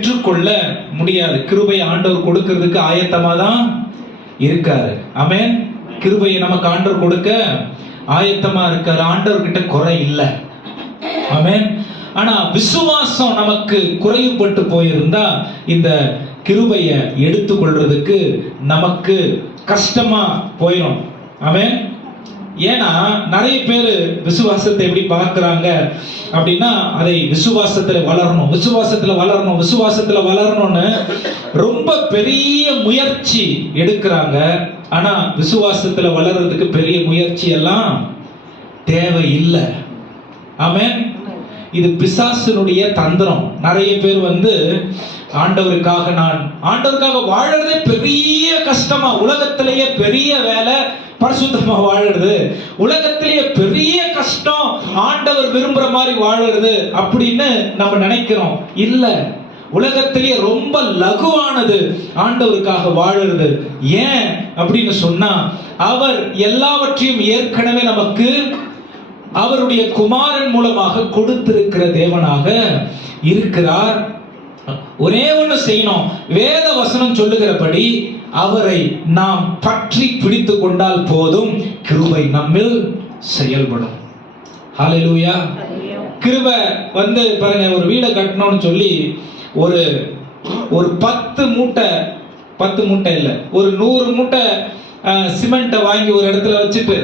பெற்றுக்கொள்ள முடியாது. கிருபை ஆண்டவர் கொடுக்கிறதுக்கு ஆயத்தமா தான் இருக்காரு. ஆமென். கிருபையை நமக்கு ஆண்டவர் கொடுக்க ஆயத்தமா இருக்காரு. ஆண்டவர் கிட்ட குறை இல்லை. ஆமென். ஆனா விசுவாசம் நமக்கு குறைவுபட்டு போயிருந்தா இந்த கிருபையை எடுத்துக்கொள்றதுக்கு நமக்கு கஷ்டமா போயிடும். ஆமென். ஏன்னா நிறைய பேர் விசுவாசத்தை எப்படி பார்க்கிறாங்க அப்படின்னா, அதை விசுவாசத்துல வளரணும், விசுவாசத்துல வளரணும், விசுவாசத்துல வளரணும்னு ரொம்ப பெரிய முயற்சி எடுக்கிறாங்க. ஆனா விசுவாசத்துல வளர்றதுக்கு பெரிய முயற்சி எல்லாம் தேவையில்லை. ஆமென். இது பிசாசினுடைய தந்திரம். நிறைய பேர் ஆண்டவருக்காக வாழறதே பெரிய கஷ்டமா, உலகத்திலேயே பெரிய வேலை பரிசுத்தமா வாழறது, உலகத்திலேயே பெரிய கஷ்டம் ஆண்டவர் விரும்புற மாதிரி வாழறது அப்படின்னு நம்ம நினைக்கிறோம். இல்ல, உலகத்திலேயே ரொம்ப லகுவானது ஆண்டவருக்காக வாழறது. ஏன் அப்படின்னு சொன்னா, அவர் எல்லாவற்றையும் ஏற்கனவே நமக்கு அவருடைய குமாரன் மூலமாக கொடுத்திருக்கிற தேவனாக இருக்கிறார். ஒரே ஒண்ணு செய்யணும், வேத வசனம் சொல்லுகிறபடி அவரை நாம் பற்றி பிடித்து கொண்டால் போதும், கிருபை நம்மில் செயல்படும். ஹல்லேலூயா. கிருபை பாருங்க, ஒரு வீடை கட்டணும்னு சொல்லி ஒரு 10 மூட்டை இல்லை, ஒரு 100 மூட்டை சிமெண்ட்டை வாங்கி ஒரு இடத்துல வச்சுட்டு,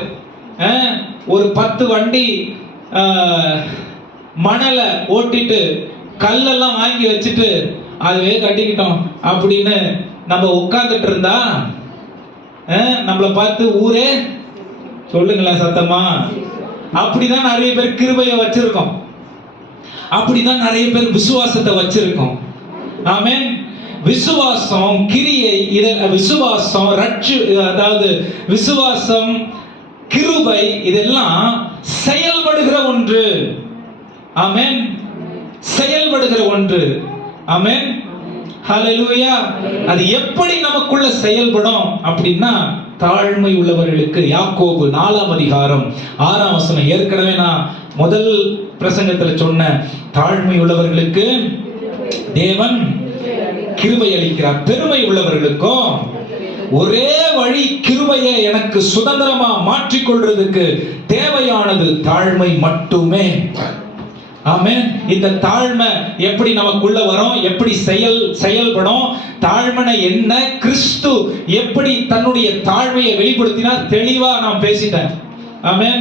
ஒரு 10 வண்டி மணலை ஓட்டிட்டு, கல்லெல்லாம் வாங்கி வச்சுட்டு அதுவே கட்டிக்கிட்டோம் அப்படின்னு நம்ம உட்கார்ந்துட்டு இருந்தா நம்மளை பார்த்து ஊரே சொல்லுங்களேன் சத்தமா. அப்படிதான் நிறைய பேர் கிருபையை வச்சிருக்கோம், அப்படிதான் நிறைய பேர் விசுவாசத்தை வச்சிருக்கோம். ஆமென். விசுவாசம் கிரியை, விசுவாசம் அதாவது விசுவாசம் கிருபை இதெல்லாம் செயல்படுகிற ஒன்று. ஆமென். செயல்படுகிற ஒன்று. ஆமென். ஹல்லேலூயா. அது எப்படி நமக்குள்ள செயல்படும் அப்படின்னா, தாழ்மை உள்ளவர்களுக்கு, யாக்கோபு 4ஆம் அதிகாரம் 6ஆம் வசனம், ஏற்கனவே நான் முதல் பிரசங்கத்துல சொன்ன, தாழ்மை உள்ளவர்களுக்கு தேவன் கிருபை அளிக்கிறார், பெருமை உள்ளவர்களுக்கும் ஒரே வழி கிருபையை எனக்கு சுதந்திரமா மாற்றிக்கொள்றதுக்கு தேவையானது தாழ்மை மட்டுமே. ஆமென். இந்த தாழ்மை எப்படி நமக்குள்ள வரும், எப்படி செயல்படும், தாழ்மை என்ன, கிறிஸ்து எப்படி தன்னுடைய தாழ்மையை வெளிப்படுத்தினார், தெளிவா நான் பேசிட்டேன். ஆமென்.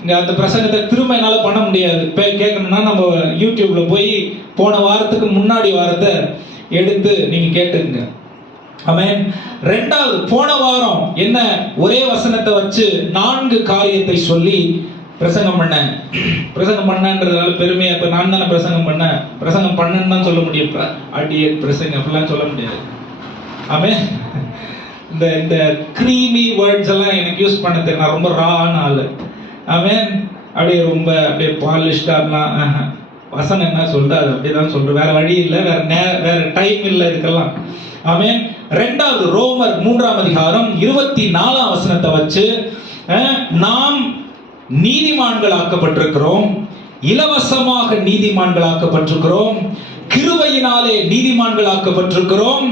இங்க அந்த பிரசங்கத்தை திரும்ப என்னால பண்ண முடியாது. கேட்கணும்னா நம்ம யூடியூப்ல போய் போன வாரத்துக்கு முன்னாடி வாரத்தை எடுத்து நீங்க கேட்டுங்க. ஆமென். ரெண்டாவது, போன வாரம் என்ன ஒரே வசனத்தை வச்சு 4 காரியத்தை சொல்லி பிரசங்கம் பண்ணன்றதுனால பெருமையா, இப்ப நான் தானே பிரசங்கம் பண்ணன்னு சொல்ல முடியும். அடியே பிரசங்கம் அப்படிலாம் சொல்ல முடியாது. ஆமென். இந்த கிரீமி வேர்ட்ஸ் எல்லாம் எனக்கு யூஸ் பண்ண தெரியும். நான் ரொம்ப ரான ஆளு. ஆமென். அப்படியே பாலிஷ்டாலாம் வசனம் என்ன சொல்றது அது அப்படிதான் சொல்றேன். வேற வழி இல்லை, வேற டைம் இல்லை இதுக்கெல்லாம். ஆமென். ரெண்டாவது, ரோமர் 3ஆம் அதிகாரம் 24ஆம் வசனத்தை வச்சு நாம் நீதிமான்களாக்கப்பட்டிருக்கிறோம், இலவசமாக நீதிமான்களாக்கப்பட்டிருக்கிறோம், கிருபையினாலே நீதிமான்களாக்கப்பட்டிருக்கிறோம்,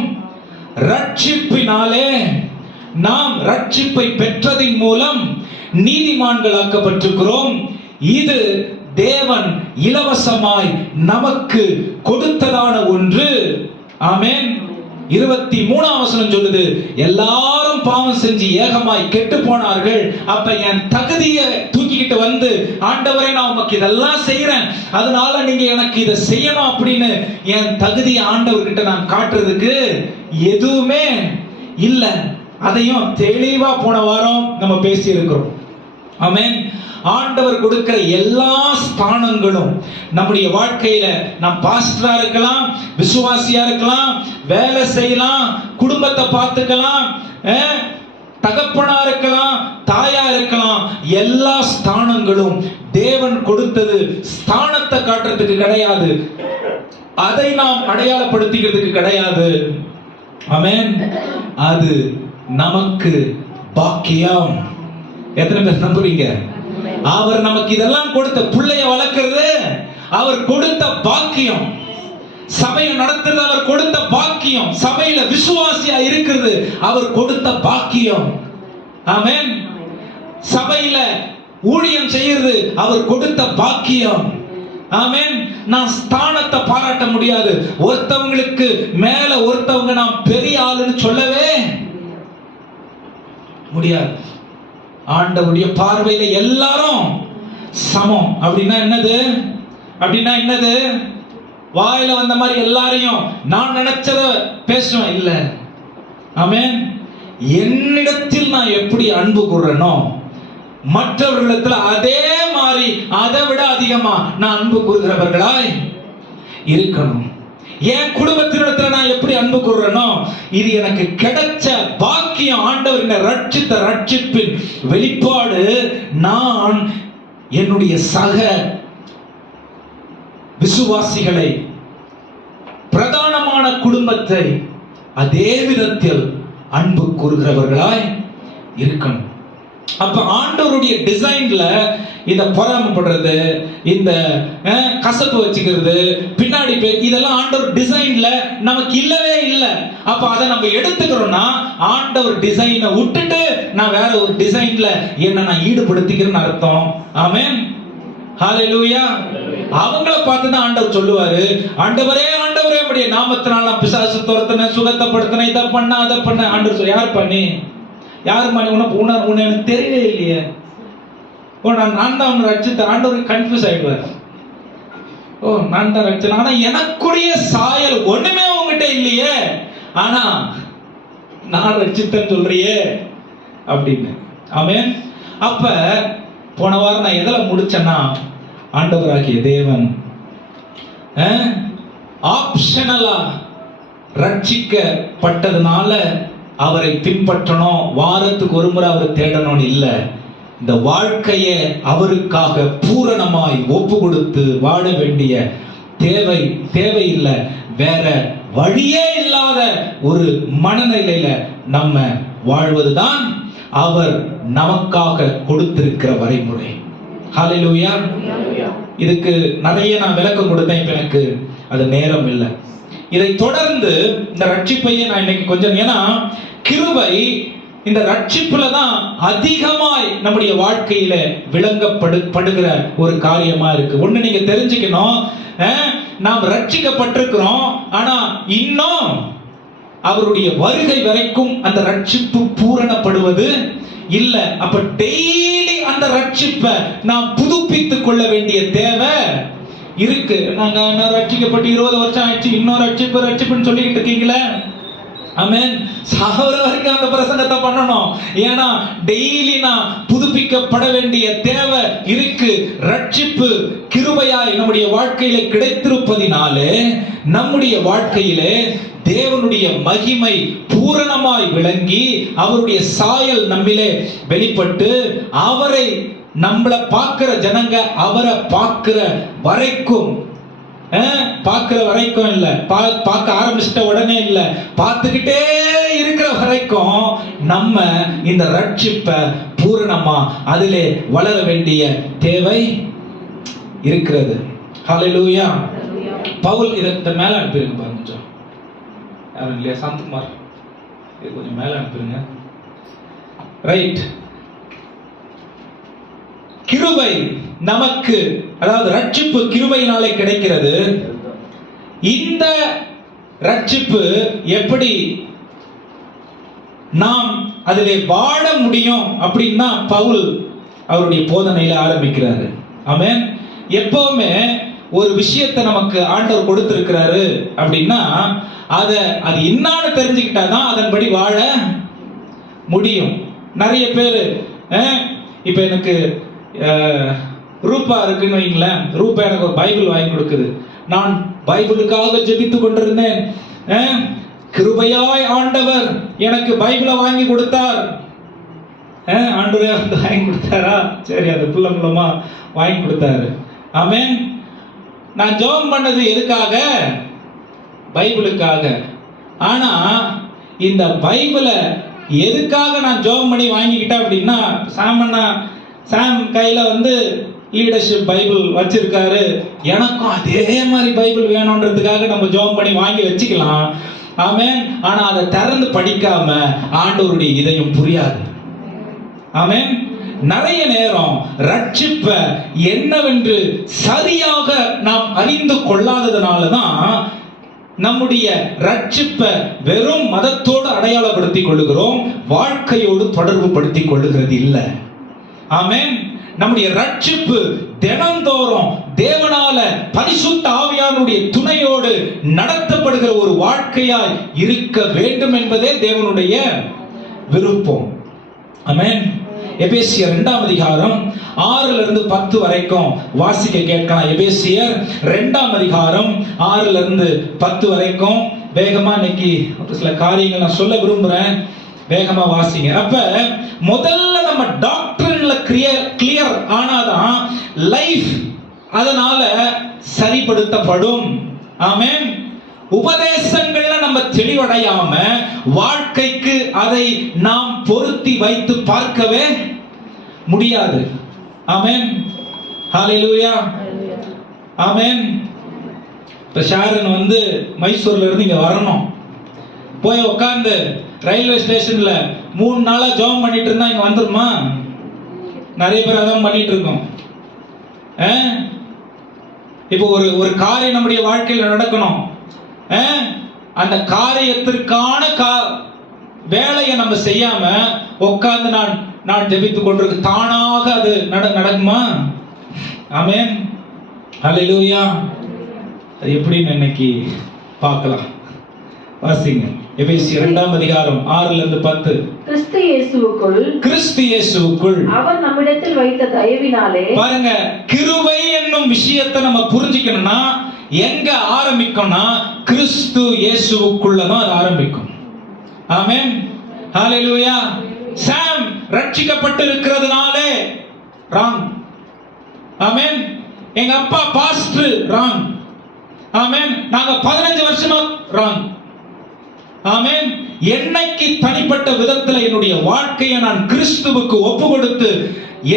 ரட்சிப்பினாலே நாம் ரட்சிப்பை பெற்றதின் மூலம் நீதிமான்களாக்கப்பட்டிருக்கிறோம். இது தேவன் இலவசமாய் நமக்கு கொடுத்ததான ஒன்று. ஆமென். 23ஆம் வசனம் சொல்லுது, எல்லாரும் பாவம் செஞ்சு ஏகமாய் கெட்டு போனார்கள். அப்ப என் தகுதியை தூக்கிக்கிட்டு ஆண்டவரே, நான் உமக்கு இதெல்லாம் செய்யறேன், அதனால நீங்க எனக்கு இதை செய்யணும் அப்படின்னு என் தகுதியை ஆண்டவர்கிட்ட நான் காட்டுறதுக்கு எதுவுமே இல்லை. அதையும் தெளிவா போன வாரம் நம்ம பேசி இருக்கிறோம். ஆமென். ஆண்டவர் கொடுக்கிற எல்லா ஸ்தானங்களும் நம்முடைய வாழ்க்கையில, நாம் பாஸ்டரா இருக்கலாம், விசுவாசியா இருக்கலாம், வேலை செய்யலாம், குடும்பத்தை பார்த்துக்கலாம், தகப்பனா இருக்கலாம், தாயா இருக்கலாம், எல்லா ஸ்தானங்களும் தேவன் கொடுத்தது ஸ்தானத்தை காட்டுறதுக்கு கிடையாது, அதை நாம் அடையாளப்படுத்திக்கிறதுக்கு கிடையாது. ஆமென். அது நமக்கு பாக்கியம். எத்தனை பேர் நம்புறீங்க? அவர் நமக்கு இதெல்லாம் கொடுத்த பிள்ளைய வளர்க்கிறது அவர் கொடுத்த பாக்கியம். சபையை நடத்துறது அவர் கொடுத்த பாக்கியம். சபையில விசுவாசியா இருக்கிறது அவர் கொடுத்த பாக்கியம். ஆமென். சபையில ஊழியம் செய்யறது அவர் கொடுத்த பாக்கியம். ஆமென். நான் ஸ்தானத்தை பாராட்ட முடியாது. ஒருத்தவங்களுக்கு மேல ஒருத்தவங்க நான் பெரிய ஆளுன்னு சொல்லவே முடியாது. ஆண்டவருடைய பார்வையில எல்லாரும் சமம். அப்படின்னா என்னது? வாயில வந்த மாதிரி எல்லாரையும் நான் நினைச்சத பேசுவேன் இல்ல. ஆமென். என்னிடத்தில் நான் எப்படி அன்பு கூறனோ மற்றவர்களிடத்துல அதே மாதிரி அதை விட அதிகமா நான் அன்பு கூறுகிறவர்களாய் இருக்கணும். என் குடும்பத்தினிடத்துல நான் எப்படி அன்பு கூறனோ இது எனக்கு கிடைச்ச பாக்கியம். ஆண்டவர் என்னை ரட்சித்த ரட்சிப்பின் வெளிப்பாடு. நான் என்னுடைய சக விசுவாசிகளை, பிரதானமான குடும்பத்தை அதே விதத்தில் அன்பு கூறுகிறவர்களாய் இருக்கணும். அப்ப ஆண்டவருடைய டிசைன்ல இந்த பொறாமைப்படுறது, இந்த கசப்பு வச்சுக்கிறது, பின்னாடி இதெல்லாம் ஆண்டவர் டிசைன்ல நமக்கு இல்லவே இல்லை. அப்ப அதை நம்ம எடுத்துக்கிறோம்னா ஆண்டவர் டிசைனை விட்டுட்டு நான் வேற ஒரு டிசைன்ல என்ன நான் ஈடுபடுத்திக்கிறேன்னு அர்த்தம். ஆமென். ஹல்லேலூயா. அவங்கள பார்த்து தான் ஆண்டவர் சொல்லுவாரு, ஆண்டவரே ஆண்டவரே உம்முடைய நாமத்தினால நான் பிசாசு துரத்தின, சுகத்தப்படுத்தின, இதை பண்ண அதை பண்ண. ஆண்டவர் சொல்ல, யார் பண்ணி யாரு பண்ணி? உன்னை எனக்கு தெரியவே இல்லையே. நான் தான் உன்னை ரட்சித்த. ஆண்டவர் கன்ஃபியூஸ் ஆயிடுவார். நான் தான் ரட்சித்தேன், ஆனா எனக்குரிய சாயல் ஒண்ணுமே உங்ககிட்ட இல்லையே, ஆனா நான் ரட்சித்தேன்னு சொல்றியே அப்படின்னு. ஆமென். அப்ப போன வாரம் நான் எதில் முடிச்சேன்னா, ஆண்டவராகிய தேவன் ஆப்ஷனலா ரட்சிக்கப்பட்டதுனால அவரை பின்பற்றணும், வாரத்துக்கு ஒரு முறை அவரை தேடணும்னு இல்லை. இந்த வாழ்க்கையை அவருக்காக பூரணமாய் ஒப்பு கொடுத்து வாழ வேண்டிய தேவை இல்லை. வேற வழியே இல்லாத ஒரு மனநிலையில நம்ம வாழ்வதுதான் அவர் நமக்காக கொடுத்திருக்கிற வரைமுறை. ஹல்லேலூயா. இதுக்கு நிறைய நான் விளக்கம் கொடுத்தேன். இப்ப எனக்கு அது நேரம் இல்லை. இதை தொடர்ந்து இந்த ரட்சிப்பையே நான் இன்னைக்கு கொஞ்சம், ஏன்னா கிருபை இந்த ரட்சிப்புல தான் அதிகமாய் நம்முடைய வாழ்க்கையில விளங்கப்படுகிற ஒரு காரியமா இருக்கு. ஒண்ணு நீங்க தெரிஞ்சுக்கணும், நாம் ரட்சிக்கப்பட்டிருக்கிறோம், ஆனா இன்னும் அவருடைய வருகை வரைக்கும் அந்த ரட்சிப்பு பூரணப்படுவது இல்ல. அப்ப டெய்லி அந்த ரட்சிப்பை நாம் புதுப்பித்துக் கொள்ள வேண்டிய தேவை இருக்கு. நாங்க ரட்சிக்கப்பட்டு 20 வருஷம் ஆயிடுச்சு, இன்னொரு ரட்சிப்புன்னு சொல்லிட்டு இருக்கீங்களே. ஆமென். சாவர வரைக்கும் அந்த பிரசங்கத்தை பண்ணணும். ஏன்னா டெய்லி நான் புதுப்பிக்கப்பட வேண்டிய தேவை இருக்கு. ரட்சிப்பு கிருபையாய் நம்முடைய வாழ்க்கையில கிடைத்திருப்பதினாலே நம்முடைய வாழ்க்கையிலே தேவனுடைய மகிமை பூரணமாய் விளங்கி அவருடைய சாயல் நம்மிலே வெளிப்பட்டு அவரை நம்மள பார்க்கிற ஜனங்க அவரை பார்க்கிற வரைக்கும் இல்ல, பார்க்க ஆரம்பிச்சிட்ட உடனே இல்ல, பார்த்துக்கிட்டே இருக்கிற வரைக்கும் நம்ம இந்த ரட்சிப்பை பூரணமா அதிலே வளர வேண்டிய தேவை இருக்கிறது. ஹல்லேலூயா. பவுல் இதை மேல அனுப்பிடுங்க பாருங்க. கொஞ்சம் யாரும் இல்லையா? சாந்தகுமார், இது கொஞ்சம் மேல அனுப்பிடுங்க. ரைட். கிருபை நமக்கு, அதாவது ரட்சிப்பு கிருபையினாலே கிடைக்கிறது. இந்த ரட்சிப்பு எப்படி நாம் அதிலே வாழ முடியும் அப்படின்னா பவுல் அவருடைய போதனையில ஆரம்பிக்கிறாரு. ஆமென். எப்பவுமே ஒரு விஷயத்தை நமக்கு ஆண்டவர் கொடுத்திருக்கிறாரு அப்படின்னா அது என்னான்னு தெரிஞ்சுக்கிட்டாதான் அதன்படி வாழ முடியும். நிறைய பேர் இப்ப எனக்கு ரூபா இருக்குன்னு வைங்களேன். ரூபா எனக்கு ஒரு பைபிள் வாங்கி கொடுக்குது. நான் பைபிளுக்காக ஜெபித்துக் கொண்டிருந்தேன். கிருபையாய் ஆண்டவர் எனக்கு பைபிளை வாங்கி கொடுத்தார். ஆண்டவரே வந்து வாங்கி கொடுத்தாரா? சரி, அது புள்ள மூலமா வாங்கி கொடுத்தாரு. ஆமென். நான் ஜெபம் பண்ணது எதுக்காக? பைபிளுக்காக. ஆனா இந்த பைபிளை எதுக்காக நான் ஜெபம் பண்ணி வாங்கிக்கிட்டேன் அப்படின்னா, சாம் கையில வந்து லீடர்ஷிப் பைபிள் வச்சிருக்காரு, எனக்கும் அதே மாதிரி பைபிள் வேணும்ன்றதுக்காக நம்ம ஜெபம் பண்ணி வாங்கி வச்சுக்கலாம். ஆமென். ஆனா அதை திறந்து படிக்காம ஆண்டவருடைய இதயம் புரியாது. ஆமென். நிறைய நேரம் ரட்சிப்ப என்னவென்று சரியாக நாம் அறிந்து கொள்ளாததனாலதான் நம்முடைய ரட்சிப்ப வெறும் மதத்தோடு அடையாளப்படுத்திக் கொள்ளுகிறோம், வாழ்க்கையோடு தொடர்பு படுத்திக் கொள்ளுகிறது இல்லை. ஆமென். நம்முடைய ரட்சிப்பு தினந்தோறும் தேவனால பரிசுத்த ஆவியானுடைய துணையோடு நடத்தப்படுகிற ஒரு வாழ்க்கையாய் இருக்க வேண்டும் என்பதே தேவனுடைய விருப்பம். ஆமென். எபேசியர் 2ஆம் அதிகாரம் 6-10 வரைக்கும் வாசிக்க கேட்கலாம். எபேசியர் 2ஆம் அதிகாரம் 6-10 வரைக்கும் வேகமா இன்னைக்கு சில காரியங்கள் நான் சொல்ல விரும்புறேன், வேகமா வாசிங்க. அப்ப முதல்ல நம்ம டாக்டரின்ல கிளியர் ஆனாதான் லைஃப் அதனால சரிப்படுத்தப்படும். ஆமென். உபதேசங்கள்ல நம்ம தெளிவடையாம வாழ்க்கைக்கு அதை நாம் பொருத்தி வைத்து பார்க்கவே முடியாது. ஆமென். ஹல்லேலூயா. ஆமென். இப்ப ஷாரன் மைசூர்ல இருந்து இங்க வரணும், போய் உட்கார்ந்து ரயில்வே ஸ்டேஷன்ல 3 நாளா ஜெபம் பண்ணிட்டு இருந்தா இங்க வந்துருமா? நிறைய பேர் அதான் பண்ணிட்டு இருக்கோம். இப்போ ஒரு காரியம் நம்முடைய வாழ்க்கையில் நடக்கணும், அந்த காரியத்திற்கான வேலையை நம்ம செய்யாம உட்கார்ந்து நான் ஜெபித்துக் கொண்டிருக்கு, தானாக அது நடக்குமா? ஆமென். ஹல்லேலூயா. அது எப்படின்னு இன்னைக்கு பார்க்கலாம். வாசிங்க எபேசியர் 2ஆம் அதிகாரம் 6-10. கிறிஸ்து இயேசுவுக்குள் அவர் நம்மிடத்தில் வைத்த தயவினாலே. பாருங்க, கிருபை என்னும் விஷயத்தை நம்ம புரிஞ்சுக்கணும்னா எங்க ஆரம்பிக்கும்னா கிறிஸ்து இயேசுவுக்குள்ள தான் அது ஆரம்பிக்கும். ஆமென். ஹல்லேலூயா. சாம் ரட்சிக்கப்பட்டு இருக்கிறதுனாலே ராங். ஆமென். எங்க அப்பா பாஸ்டர் ராங். ஆமென். நாங்க 15 வருஷமா ராங். ஆமென். என்னைக்கு தனிப்பட்ட விதத்தில் என்னுடைய வாழ்க்கையை நான் கிறிஸ்துவுக்கு ஒப்பு கொடுத்து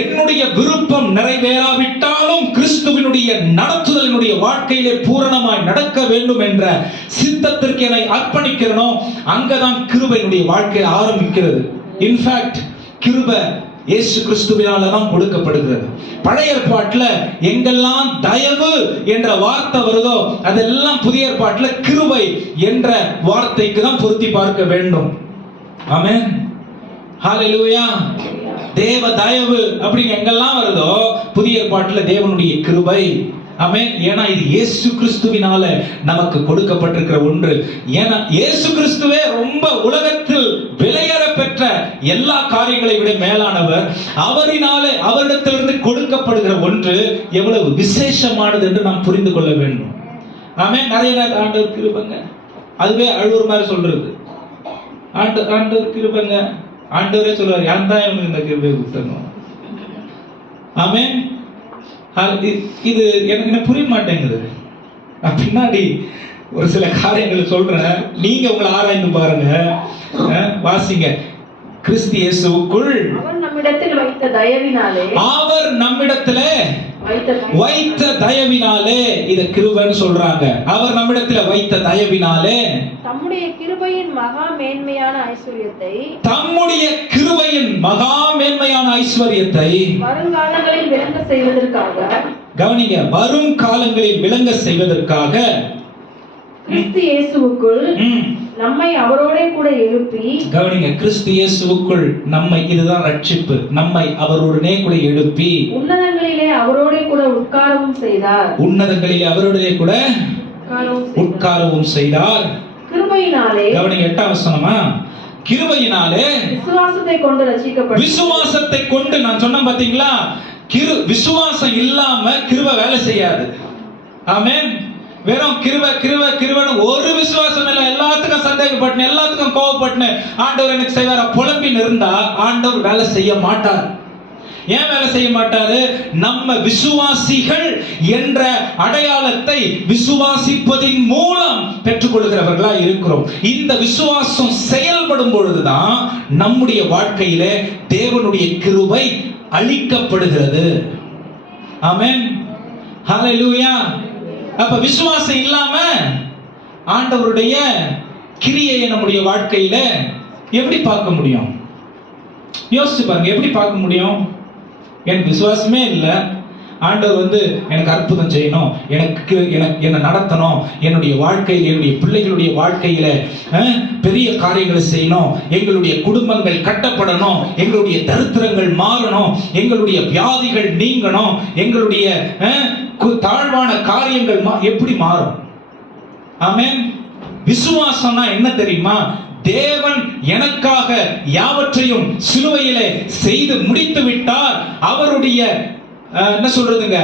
என்னுடைய விருப்பம் நிறைவேறாவிட்டாலும் கிறிஸ்துவினுடைய நடத்துதல் என்னுடைய வாழ்க்கையிலே பூரணமாய் நடக்க வேண்டும் என்ற சித்தத்திற்கு என்னை அர்ப்பணிக்கிறனோ அங்கதான் கிருபையினுடைய வாழ்க்கை ஆரம்பிக்கிறது. இன்ஃபேக்ட் கிருபை இயேசு கிறிஸ்துவினால தான் கொடுக்கப்படுகிறது. பழைய ஏற்பாட்டில் எங்கெல்லாம் தயவு என்ற வார்த்தை வருதோ அதெல்லாம் புதிய ஏற்பாட்டில் கிருபை என்ற வார்த்தைக்கு தான் பொருத்தி பார்க்க வேண்டும். ஆமென். ஹல்லேலூயா. தேவ தயவு அப்படின்னு எங்கெல்லாம் வருதோ புதிய ஏற்பாட்டில் தேவனுடைய கிருபை. ஆமென். ஏன்னா இது இயேசு கிறிஸ்துவினால நமக்கு கொடுக்கப்பட்டிருக்கிற ஒன்று. ஏன்னா இயேசு கிறிஸ்துவே ரொம்ப உலகத்தில் விலையேற பெற்ற எல்லா காரியங்களை விட மேலானவர். அவரினாலே அவரிடத்திலிருந்து கொடுக்கப்படுகிற ஒன்று எவ்வளவு விசேஷமானது என்று நாம் புரிந்து கொள்ள வேண்டும். ஆமென். நிறைய நேரம் ஆண்டவர் கிருபைங்க, அதுவே அழுவுற மாதிரி சொல்றது. ஆண்டவர் கிருபைங்க, ஆண்டவரே சொல்லுவார், யார் தான் இவனுக்கு இந்த கிருபையை கொடுத்தணும். ஆமென். இது எனக்கு புரிய மாட்டேங்குது. பின்னாடி ஒரு சில காரியங்களை சொல்றேன், நீங்க உங்களை ஆராய்ந்து பாருங்க. வாசிங்க. கிறிஸ்து இயேசுவுக்குள் அவர் நம்மிடத்தில் வைத்த தயவினாலே. அவர் நம்மிடத்திலே வைத்த தயவினாலே. இத கிருபைன்னு சொல்றாங்க. அவர் நம்மிடத்திலே வைத்த தயவினாலே தம்முடைய கிருபையின் மகா மேன்மையான ஐஸ்வரியத்தை. தம்முடைய கிருபையின் மகா மேன்மையான ஐஸ்வரியத்தை வருங்காலங்களில் விளங்க செய்வதற்காக. கவனிங்க, வரும் காலங்களில் விளங்க செய்வதற்காக கிறிஸ்து இயேசுவுக்குள் நம்மை அவரோட கூட எழுப்பி. கவனிங்க, கிறிஸ்து இயேசுவுக்குள் நம்மை, இதுதான் ரட்சிப்பு, நம்மை அவரோடனே கூட எழுப்பி உன்னதங்களிலே அவரோட கூட உட்காரவும் செய்தார். உன்னதங்களிலே அவரோடனே கூட உட்காரவும் செய்தார். கிருபையினாலே. கவனிங்க 8ஆம் வசனமா, கிருபையினாலே விசுவாசத்தை கொண்டு ரட்சிக்கப்பட்டோம். விசுவாசத்தை கொண்டு நான் சொன்னேன் பாத்தீங்களா, விசுவாசம் இல்லாம கிருபை வேலை செய்யாது. ஆமென். வெறும் கிருபைன்னு ஒரு விசுவாசம் இல்ல, எல்லாத்துக்கும் சந்தேகப்பட்டு எல்லாத்துக்கும் கோவப்பட்டு ஆண்டவர் எனக்கு செய்வார புலம்பின்னு இருந்தா ஆண்டவர் வேலை செய்ய மாட்டார். ஏன் வேலை செய்ய மாட்டாரு? நம்ம விசுவாசிகள் என்ற அடையாளத்தை விசுவாசிப்பதின் மூலம் பெற்றுக்கொள்கிறவர்களா இருக்கிறோம். இந்த விசுவாசம் செயல்படும் பொழுதுதான் நம்முடைய வாழ்க்கையிலே தேவனுடைய கிருபை அளிக்கப்படுகிறது. ஆமென். ஹalleluya. அப்ப விசுவாசம் இல்லாம ஆண்டவருடைய கிரியையை நம்முடைய வாழ்க்கையில எப்படி பார்க்க முடியும்? யோசிச்சு பாருங்க, எப்படி பார்க்க முடியும்? எனக்கு விசுவாசமே இல்லை, ஆண்டவர் எனக்கு அற்புதம் செய்யணும், எனக்கு என்ன நடத்தணும், என்னுடைய வாழ்க்கையில் என்னுடைய பிள்ளைகளுடைய வாழ்க்கையில பெரிய காரியங்களை செய்யணும், எங்களுடைய குடும்பங்கள் கட்டப்படணும், எங்களுடைய தரித்திரங்கள் மாறணும், எங்களுடைய வியாதிகள் நீங்கணும், எங்களுடைய தாழ்வான காரியங்கள் எப்படி மாறும்? ஆமென். விசுவாசம்னா என்ன தெரியுமா? தேவன் எனக்காக யாவற்றையும் சிலுவையிலே செய்து முடித்து விட்டார். அவருடைய என்ன சொல்றதுங்க,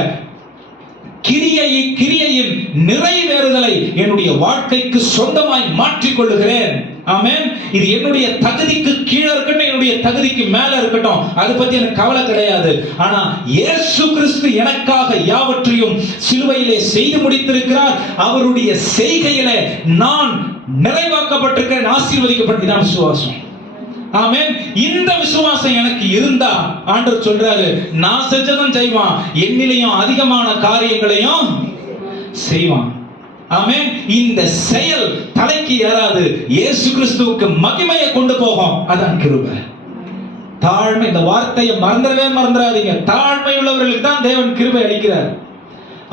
கிரியையின் நிறைவேறுதலை என்னுடைய வாழ்க்கைக்கு சொந்தமாய் மாற்றிக் கொள்ளுகிறேன். ஆமென். இது என்னுடைய தகுதிக்கு கீழே இருக்கட்டும், என்னுடைய தகுதிக்கு மேல இருக்கட்டும், அதை பத்தி எனக்கு கவலை கிடையாது. ஆனா இயேசு கிறிஸ்து எனக்காக யாவற்றையும் சிலுவையிலே செய்து முடித்திருக்கிறார். அவருடைய செய்கையிலே நான் நிறைவாக்கப்பட்டிருக்கிறேன், ஆசீர்வதிக்கப்பட்டிருக்கிறேன். விசுவாசம். ஆமென். இந்த விசுவாசம் எனக்கு இருந்தா ஆண்டவர் சொல்றாரு, நான் செஞ்சதும் செய்வான், என்னிலையும் அதிகமான காரியங்களையும் செய்வான். ஆமென். இந்த செயல் தலைக்கு ஏறாது, இயேசு கிறிஸ்துவுக்கு மகிமையை கொண்டு போகும். அதான் கிருபை. தாழ்மை, இந்த வார்த்தையை மறந்துடாதீங்க. தாழ்மை உள்ளவர்களுக்கு தான் தேவன் கிருபை அளிக்கிறார்.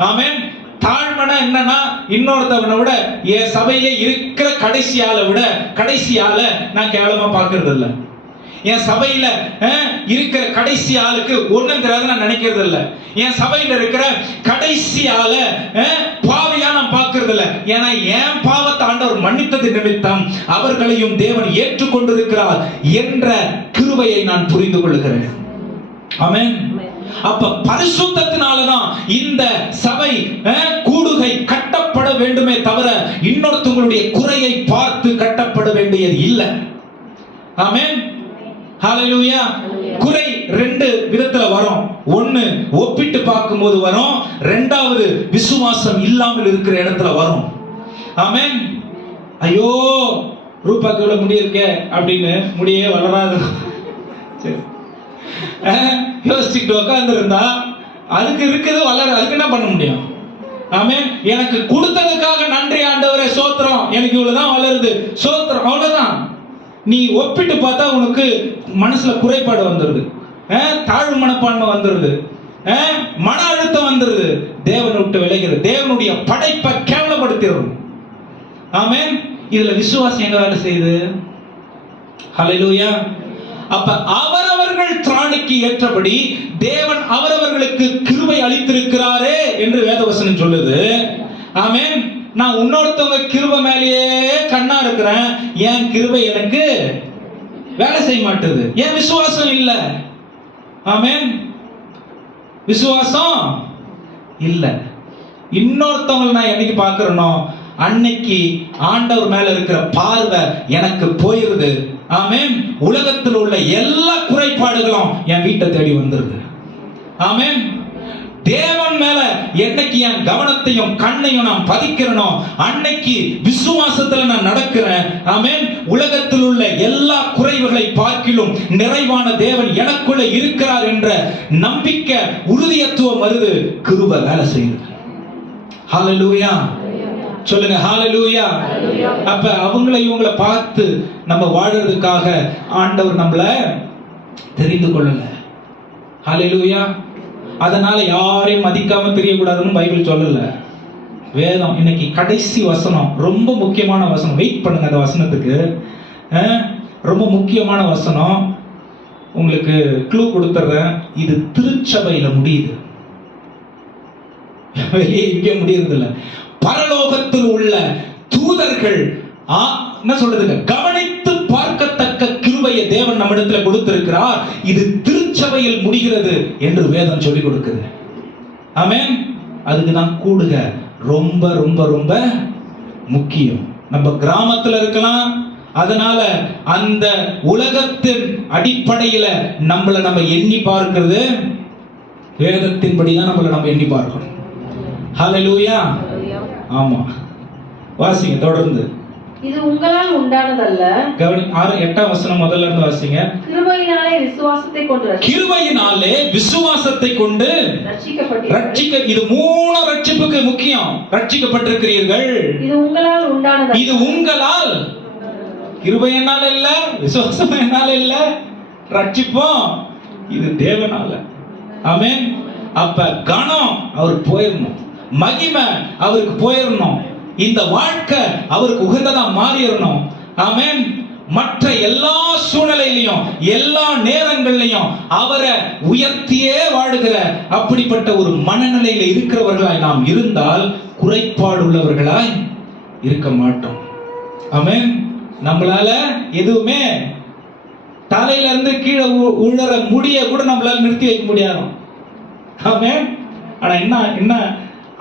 ஆமென். தாழ்மைனா என்னன்னா, இன்னொருத்தவனை விட, என் சபையில இருக்கிற கடைசி ஆளை நான் கேவலமா பார்க்கறது இல்லை. என் சபையில இருக்கிற கடைசி ஆளுக்கு ஒண்ணும் தெரியாது நான் நினைக்கிறது இல்லை. என் சபையில இருக்கிற கடைசி ஆளை பாவியா நான் பார்க்கறது இல்லை. ஏன்னா என் பாவத்தை ஆண்டவர் மன்னித்தது நிமித்தம் அவர்களையும் தேவன் ஏற்றுக்கொண்டிருக்கிறார் என்ற கிருபையை நான் புரிந்து கொள்கிறேன். ஆமென். அப்ப பரிசுத்தத்தினாலதான் இந்த சபை கூடுகை கட்டப்பட வேண்டுமே தவிர இன்னொருத்தவங்களுடைய குறையை பார்த்து கட்டப்பட வேண்டியது இல்லை. ஆமென். ஹalleluya. குறை ரெண்டு விதத்துல வரும். ஒன்னு ஒப்பிட்டு பார்க்கும்போது வரும், ரெண்டாவது விசுவாசம் இல்லாமல் இருக்கிற இடத்துல வரும். ஆமென். ஐயோ ரூபாக்கு இவ்வளவு முடி இருக்கே அப்படின்னு முடியே வளராது யோசிச்சுட்டு உட்கார்ந்து இருந்தா அதுக்கு இருக்குது வளர, அதுக்கு என்ன பண்ண முடியும்? ஆமென். எனக்கு கொடுத்ததுக்காக நன்றி ஆண்டவரே, சோத்திரம், எனக்கு இவ்வளவுதான் வளருது, சோத்திரம், அவ்வளவுதான். நீ ஒப்பிட்டு பார்த்தா உனக்கு மனசுல குறைபாடு வந்துருது, தாழ்வு மனப்பான்மை வந்துருது, மன அழுத்தம் வந்துருது, தேவனை விட்டு விலகிறது, தேவனுடைய படைப்பை கேவலப்படுத்திடும். ஆமென். இதுல விசுவாசம் எங்க வேலை செய்யுது? ஹல்லேலூயா. அப்ப அவரவர்கள் திராணிக்கு ஏற்றபடி தேவன் அவரவர்களுக்கு கிருபை அளித்திருக்கிறாரே என்று வேதவசனம் சொல்லுது. ஆமென். நான் இன்னொருத்தவங்க கிருபை மேலேயே கண்ணா இருக்கிறேன், என் கிருபை எனக்கு வேலை செய்ய மாட்டேது, என் விசுவாசம் இல்ல. ஆமென். விசுவாசம் இல்ல. இன்னொருத்தவங்க நான் என்னைக்கு பார்க்கிறேனோ அன்னைக்கு ஆண்டவர் மேல இருக்கிற பார்வை எனக்கு போயிருது. ஆமென். உலகத்தில் உள்ள எல்லா குறைபாடுகளும் என் வீட்டை தேடி வந்துருது. ஆமென். தேவன் மேல என்னைக்கு என் கவனத்தையும் கண்ணையும் நான் பதிக்கிறேனோ அன்னைக்கு விசுவாசத்துல நான் நடக்கிறேன். ஆமென். உலகத்தில் உள்ள எல்லா குறைவுகளை பார்க்கிலும் நிறைவான தேவன் எனக்குள்ள இருக்கிறார் என்ற நம்பிக்கை, உறுதியத்துவம் வருது. கிருபை வேலை செய்யுது. ஹல்லேலூயா. சொல்லுங்க ஹல்லேலூயா. அப்ப அவங்களை இவங்களை பார்த்து நம்ம வாழறதுக்காக ஆண்டவர் நம்மள தெரிந்து கொள்ளல. ஹல்லேலூயா. அதனால யாரையும் மதிக்காம தெரியக்கூடாதுன்னு பைபிள் சொல்லல. வேதம் இன்னைக்கு கடைசி வசனம், ரொம்ப முக்கியமான வசனம். வெயிட் பண்ணுங்க அந்த வசனத்துக்கு. ரொம்ப முக்கியமான வசனம். உங்களுக்கு க்ளூ கொடுத்துறேன். இது திருச்சபையில முடியுது, வெளியே இங்கே முடியறது இல்லை. பரலோகத்தில் உள்ள தூதர்கள் என்ன சொல்றதுங்க, கவனித்து பார்க்கத்தக்க கிருபையை தேவன் நம்மிடத்தில் கொடுத்திருக்கிறார். இது திருச்சபையில் முடிகிறது என்று வேதம் சொல்லிக் கொடுக்குது. ஆமென். அதுக்கு தான் கூடுக ரொம்ப ரொம்ப ரொம்ப முக்கியம். நம்ம கிராமத்துல இருக்கலாம், அதனால அந்த உலகத்தின் அடிப்படையில நம்ம எண்ணி பார்க்கிறது வேதத்தின்படி தான் நம்ம எண்ணி பார்க்கணும். ஹல்லேலூயா. ஆமா, வாசிங்க தொடர்ந்து. இது உங்களால் உண்டானதல்ல. கவனி 8ஆம் வசனம் முதல்ல இருந்து வாசிங்க. கிருபையினாலே விசுவாசத்தை கொண்டு கிருபையினாலே விசுவாசத்தை கொண்டு ரட்சிக்க. இது 3 ரட்சிப்புக்கு முக்கியம். ரட்சிக்கப்பட்டிருக்கிறீர்கள். இது உங்களால் உண்டானதல்ல. இது உங்களால், கிருபையினால இல்ல, விசுவாசத்தினால இல்ல, ரட்சிப்போம் இது தேவனால. ஆமென். அப்ப கணம் அவருக்கு போயிடணும், மகிமை அவருக்கு போயிடணும், இந்த வாழ்க்கை அவருக்கு உகந்ததா மாறிடணும். ஆமென். மற்ற எல்லா சூழ்நிலையிலையும் எல்லா நேரங்களிலையும் அவரை உயர்த்தியே வாழுகிற அப்படிப்பட்ட ஒரு மனநிலையில இருக்கிறவர்களாய் நாம் இருந்தால் குறைபாடு உள்ளவர்களாய் இருக்க மாட்டோம். ஆமென். நம்மளால எதுவுமே தலையில இருந்து கீழே உழற முடிய கூட நம்மளால நிறுத்தி வைக்க முடியாது. ஆமென். ஆனா என்ன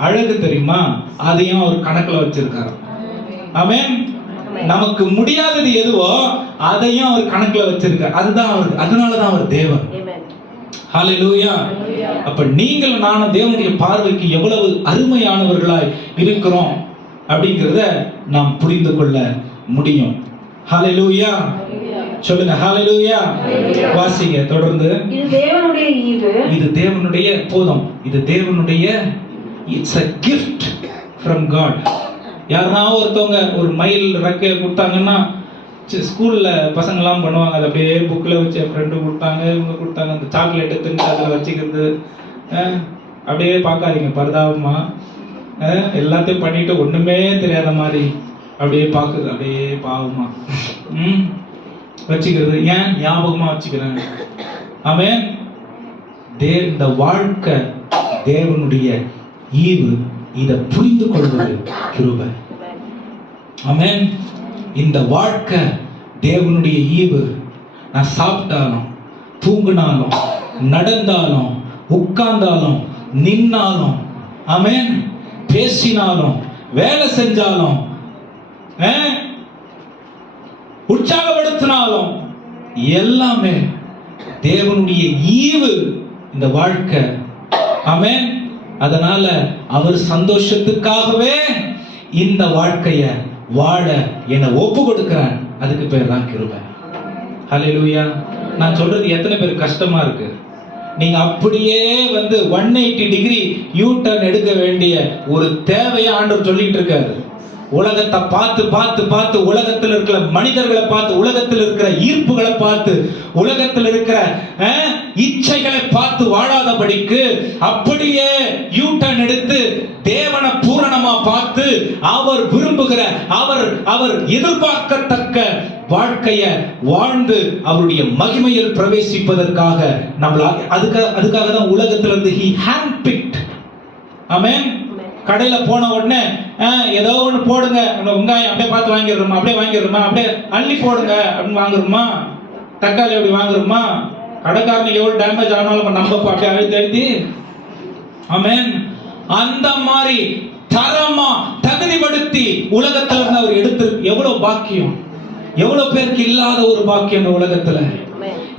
அழகு தெரியுமா? அதையும் அவர் கணக்குல வச்சிருக்காரு. ஆமென். நமக்கு முடியாதது எதுவோ அதையும் அவர் கணக்குல வச்சிருக்கார். அதுதான் அவர், அதனாலதான் அவர் தேவன். ஹல்லேலூயா. அப்ப நீங்கள் நானும் தேவனுடைய பார்வைக்கு எவ்வளவு அருமையானவர்களாய் இருக்கிறோம் அப்படிங்கிறத நாம் புரிந்து கொள்ள முடியும். ஹல்லேலூயா. சொல்லுங்க ஹல்லேலூயா. வாசிங்க தொடர்ந்து. இது தேவனுடைய ஈவு. இது தேவனுடைய போதும். இது தேவனுடைய, it's a gift from God. யாருன்னா ஒருத்தவங்க ஒரு மயில் ரெக்கை கொடுத்தாங்கன்னா, ஸ்கூல்ல பசங்க எல்லாம் பண்ணுவாங்க, அதை அப்படியே புக்ல வச்சு ஃப்ரெண்டு கொடுத்தாங்க, இவங்க கொடுத்தாங்க, அந்த சாக்லேட் எடுத்து அதில் வச்சுக்கிறது. அப்படியே பார்க்காதீங்க பரிதாபமா, எல்லாத்தையும் பண்ணிட்டு ஒண்ணுமே தெரியாத மாதிரி அப்படியே பார்க்குது, அப்படியே பாவமா வச்சுக்கிறது. ஏன்? ஞாபகமா வச்சுக்கிறேன். ஆமென். இந்த வாழ்க்கை தேவனுடைய ஈவு. இதை புரிந்து கொள்வது கிருபை. ஆமென். இந்த வாழ்க்கை தேவனுடைய ஈவு. நான் சாப்பிட்டாலும், தூங்கினாலும், நடந்தாலும், உட்கார்ந்தாலும், நின்னாலும், ஆமென், பேசினாலும், வேலை செஞ்சாலும், உற்சாகப்படுத்தினாலும் எல்லாமே தேவனுடைய ஈவு இந்த வாழ்க்கை. ஆமென். அதனால அவர் சந்தோஷத்துக்காகவே இந்த வாழ்க்கைய வாழ என்னை ஒப்பு கொடுக்கிறான். அதுக்கு பேர் தான் கிருபை. ஹல்லேலூயா. நான் சொல்றது எத்தனை பேர் கஷ்டமா இருக்கு? நீங்க அப்படியே 180 டிகிரி யூ டர்ன் எடுக்க வேண்டிய ஒரு தேவையை ஆண்டவர் சொல்லிட்டு இருக்காரு. உலகத்தை பார்த்து பார்த்து பார்த்து, உலகத்தில் இருக்கிற மனிதர்களை பார்த்து, உலகத்தில் இருக்கிற ஈர்ப்புகளை பார்த்து, உலகத்தில் இருக்கிற இச்சைகளை பார்த்து வாழாதபடிக்கு அப்படியே யூ டர்ன் எடுத்து தேவனை பூரணமா பார்த்து அவர் விரும்புகிற, அவர் எதிர்பார்க்கத்தக்க வாழ்க்கைய வாழ்ந்து அவருடைய மகிமையில் பிரவேசிப்பதற்காக நம்மள அதுக்காக தான் உலகத்திலிருந்து he handpicked. ஆமென். கடையில போன உடனே ஏதோ ஒன்று போடுங்க, வெங்காயம் அப்படியே பார்த்து வாங்கிடுறோமா, அப்படியே வாங்கிடுறோமா, அப்படியே அள்ளி போடுங்க அப்படின்னு வாங்குறோமா, தக்காளி அப்படி வாங்குறோமா, கடைக்காரனுக்கு எவ்வளவு டேமேஜ் ஆனாலும் நம்ம அப்படியே அழுத்தி. ஆமென். அந்த மாதிரி தரமா தகுதிப்படுத்தி உலகத்துல இருந்து அவர் எடுத்து, எவ்வளவு பாக்கியம், எவ்வளவு பேருக்கு இல்லாத ஒரு பாக்கியம் இந்த உலகத்துல.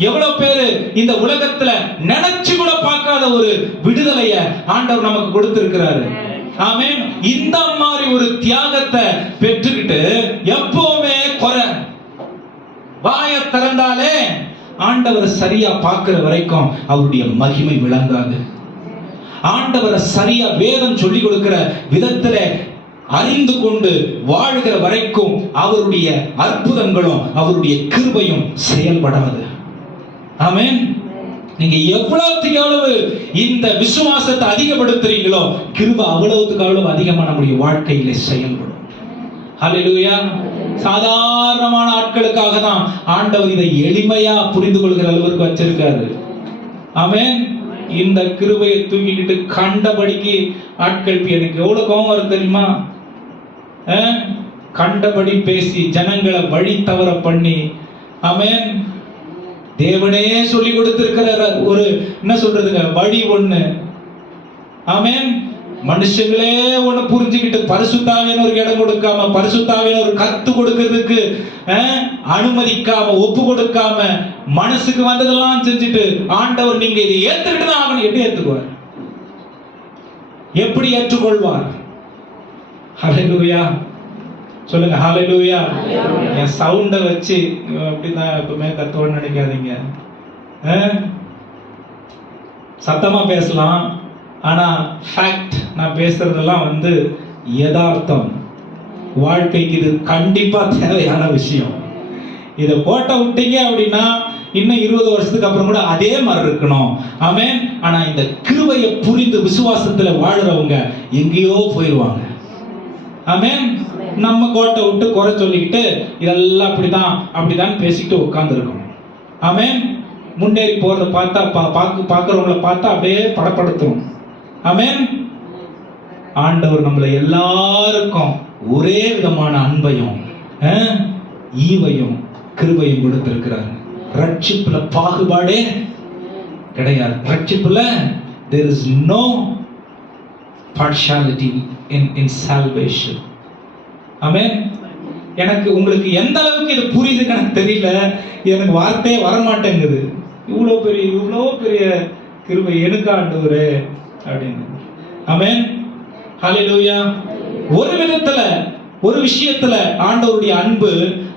எவ்வளவு பேரு இந்த உலகத்துல நினைச்சு கூட பார்க்காத ஒரு விடுதலைய ஆண்டவர் நமக்கு கொடுத்திருக்கிறாரு. ஆமென். இந்த மாதிரி ஒரு தியாகத்தை பெற்றுக்கிட்டு எப்பவுமே குறை வாயை திறந்தாலே ஆண்டவரை சரியா பார்க்கிற வரைக்கும் அவருடைய மகிமை விளங்காது. ஆண்டவரை சரியா வேதம் சொல்லி கொடுக்கிற விதத்துல அறிந்து கொண்டு வாழ்கிற வரைக்கும் அவருடைய அற்புதங்களும் அவருடைய கிருபையும் செயல்படாது. ஆமென். நீங்க எவ்வளவுக்கு எவ்வளவு இந்த விசுவாசத்தை அதிகப்படுத்துறீங்களோ கிருபை அவ்வளவுக்கு அவ்வளவு அதிகமா நம்முடைய வாழ்க்கையிலே செயல்படும். ஹல்லேலூயா. சாதாரணமான ஆட்களுக்காக தான் ஆண்டவர் இதை எளிமையா புரிந்து கொள்கிற அளவுக்கு வச்சிருக்காரு. ஆமென். இந்த கிருபையை தூக்கிக்கிட்டு கண்டபடிக்கு ஆட்கள், எனக்கு எவ்வளவு கோபம் வரும் தெரியுமா? கண்டபடி பேசி ஜனங்களை வழி தவற பண்ணி, ஆமென், தேவனே சொல்லி கொடுத்திருக்கிற ஒரு என்ன சொல்றதுங்க வழி ஒண்ணு. ஆமென். மனுஷங்களே ஒண்ணு புரிஞ்சுக்கிட்டு பரிசுத்தாவியானவருக்கு இடம் கொடுக்காம, பரிசுத்தாவியானவர் கத்து கொடுக்கிறதுக்கு அனுமதிக்காம, ஒப்பு கொடுக்காம, மனசுக்கு வந்ததெல்லாம் செஞ்சுட்டு ஆண்டவர் நீங்க இதை ஏத்துக்கிட்டு தான் ஆகணும். எப்படி ஏத்துக்குவார்? எப்படி ஏற்றுக்கொள்வார்? ஹல்லேலூயா. சொல்லுங்க ஹalleluya. என் சவுண்ட வச்சு அப்படிதான் எப்பவுமே கத்துவோன்னு நினைக்காதீங்க. சத்தமா பேசலாம், ஆனா ஃபேக்ட் நான் பேசுறதெல்லாம் யதார்த்தம். வாழ்க்கைக்கு இது கண்டிப்பா தேவையான விஷயம். இதை கோட்டை விட்டீங்க அப்படின்னா இன்னும் 20 வருஷத்துக்கு அப்புறம் கூட அதே மாதிரி இருக்கணும். ஆமென். ஆனா இந்த கிருபையை புரிந்து விசுவாசத்துல வாழ்றவங்க எங்கேயோ போயிடுவாங்க. ஆமென். நம்ம கோட்டை விட்டு குறை சொல்லிக்கிட்டு இதெல்லாம் அப்படிதான் பேசிக்கிட்டு உட்கார்ந்து இருக்கோம். ஆமென். முன்னேறி போறத பார்த்தா பார்க்கிறவங்கள பார்த்தா அப்படியே படப்படுத்தும். ஆமென். ஆண்டவர் நம்மளை எல்லாருக்கும் ஒரே விதமான அன்பையும் ஈவையும் கிருபையும் கொடுத்திருக்கிறார். ரட்சிப்புல பாகுபாடே கிடையாது. ரட்சிப்புல there is no partiality in salvation. ஆமென். எனக்கு உங்களுக்கு எந்த அளவுக்கு இது புரியுதுன்னு எனக்கு தெரியல. எனக்கு வார்த்தையே வர மாட்டேங்குது. இவ்வளோ பெரிய கிருபை எனக்கு ஆண்டவரே அப்படின்னு. ஆமென். ஹalleluya. ஒரு விதத்துல ஒரு விஷயத்துல ஆண்டவருடைய அன்பு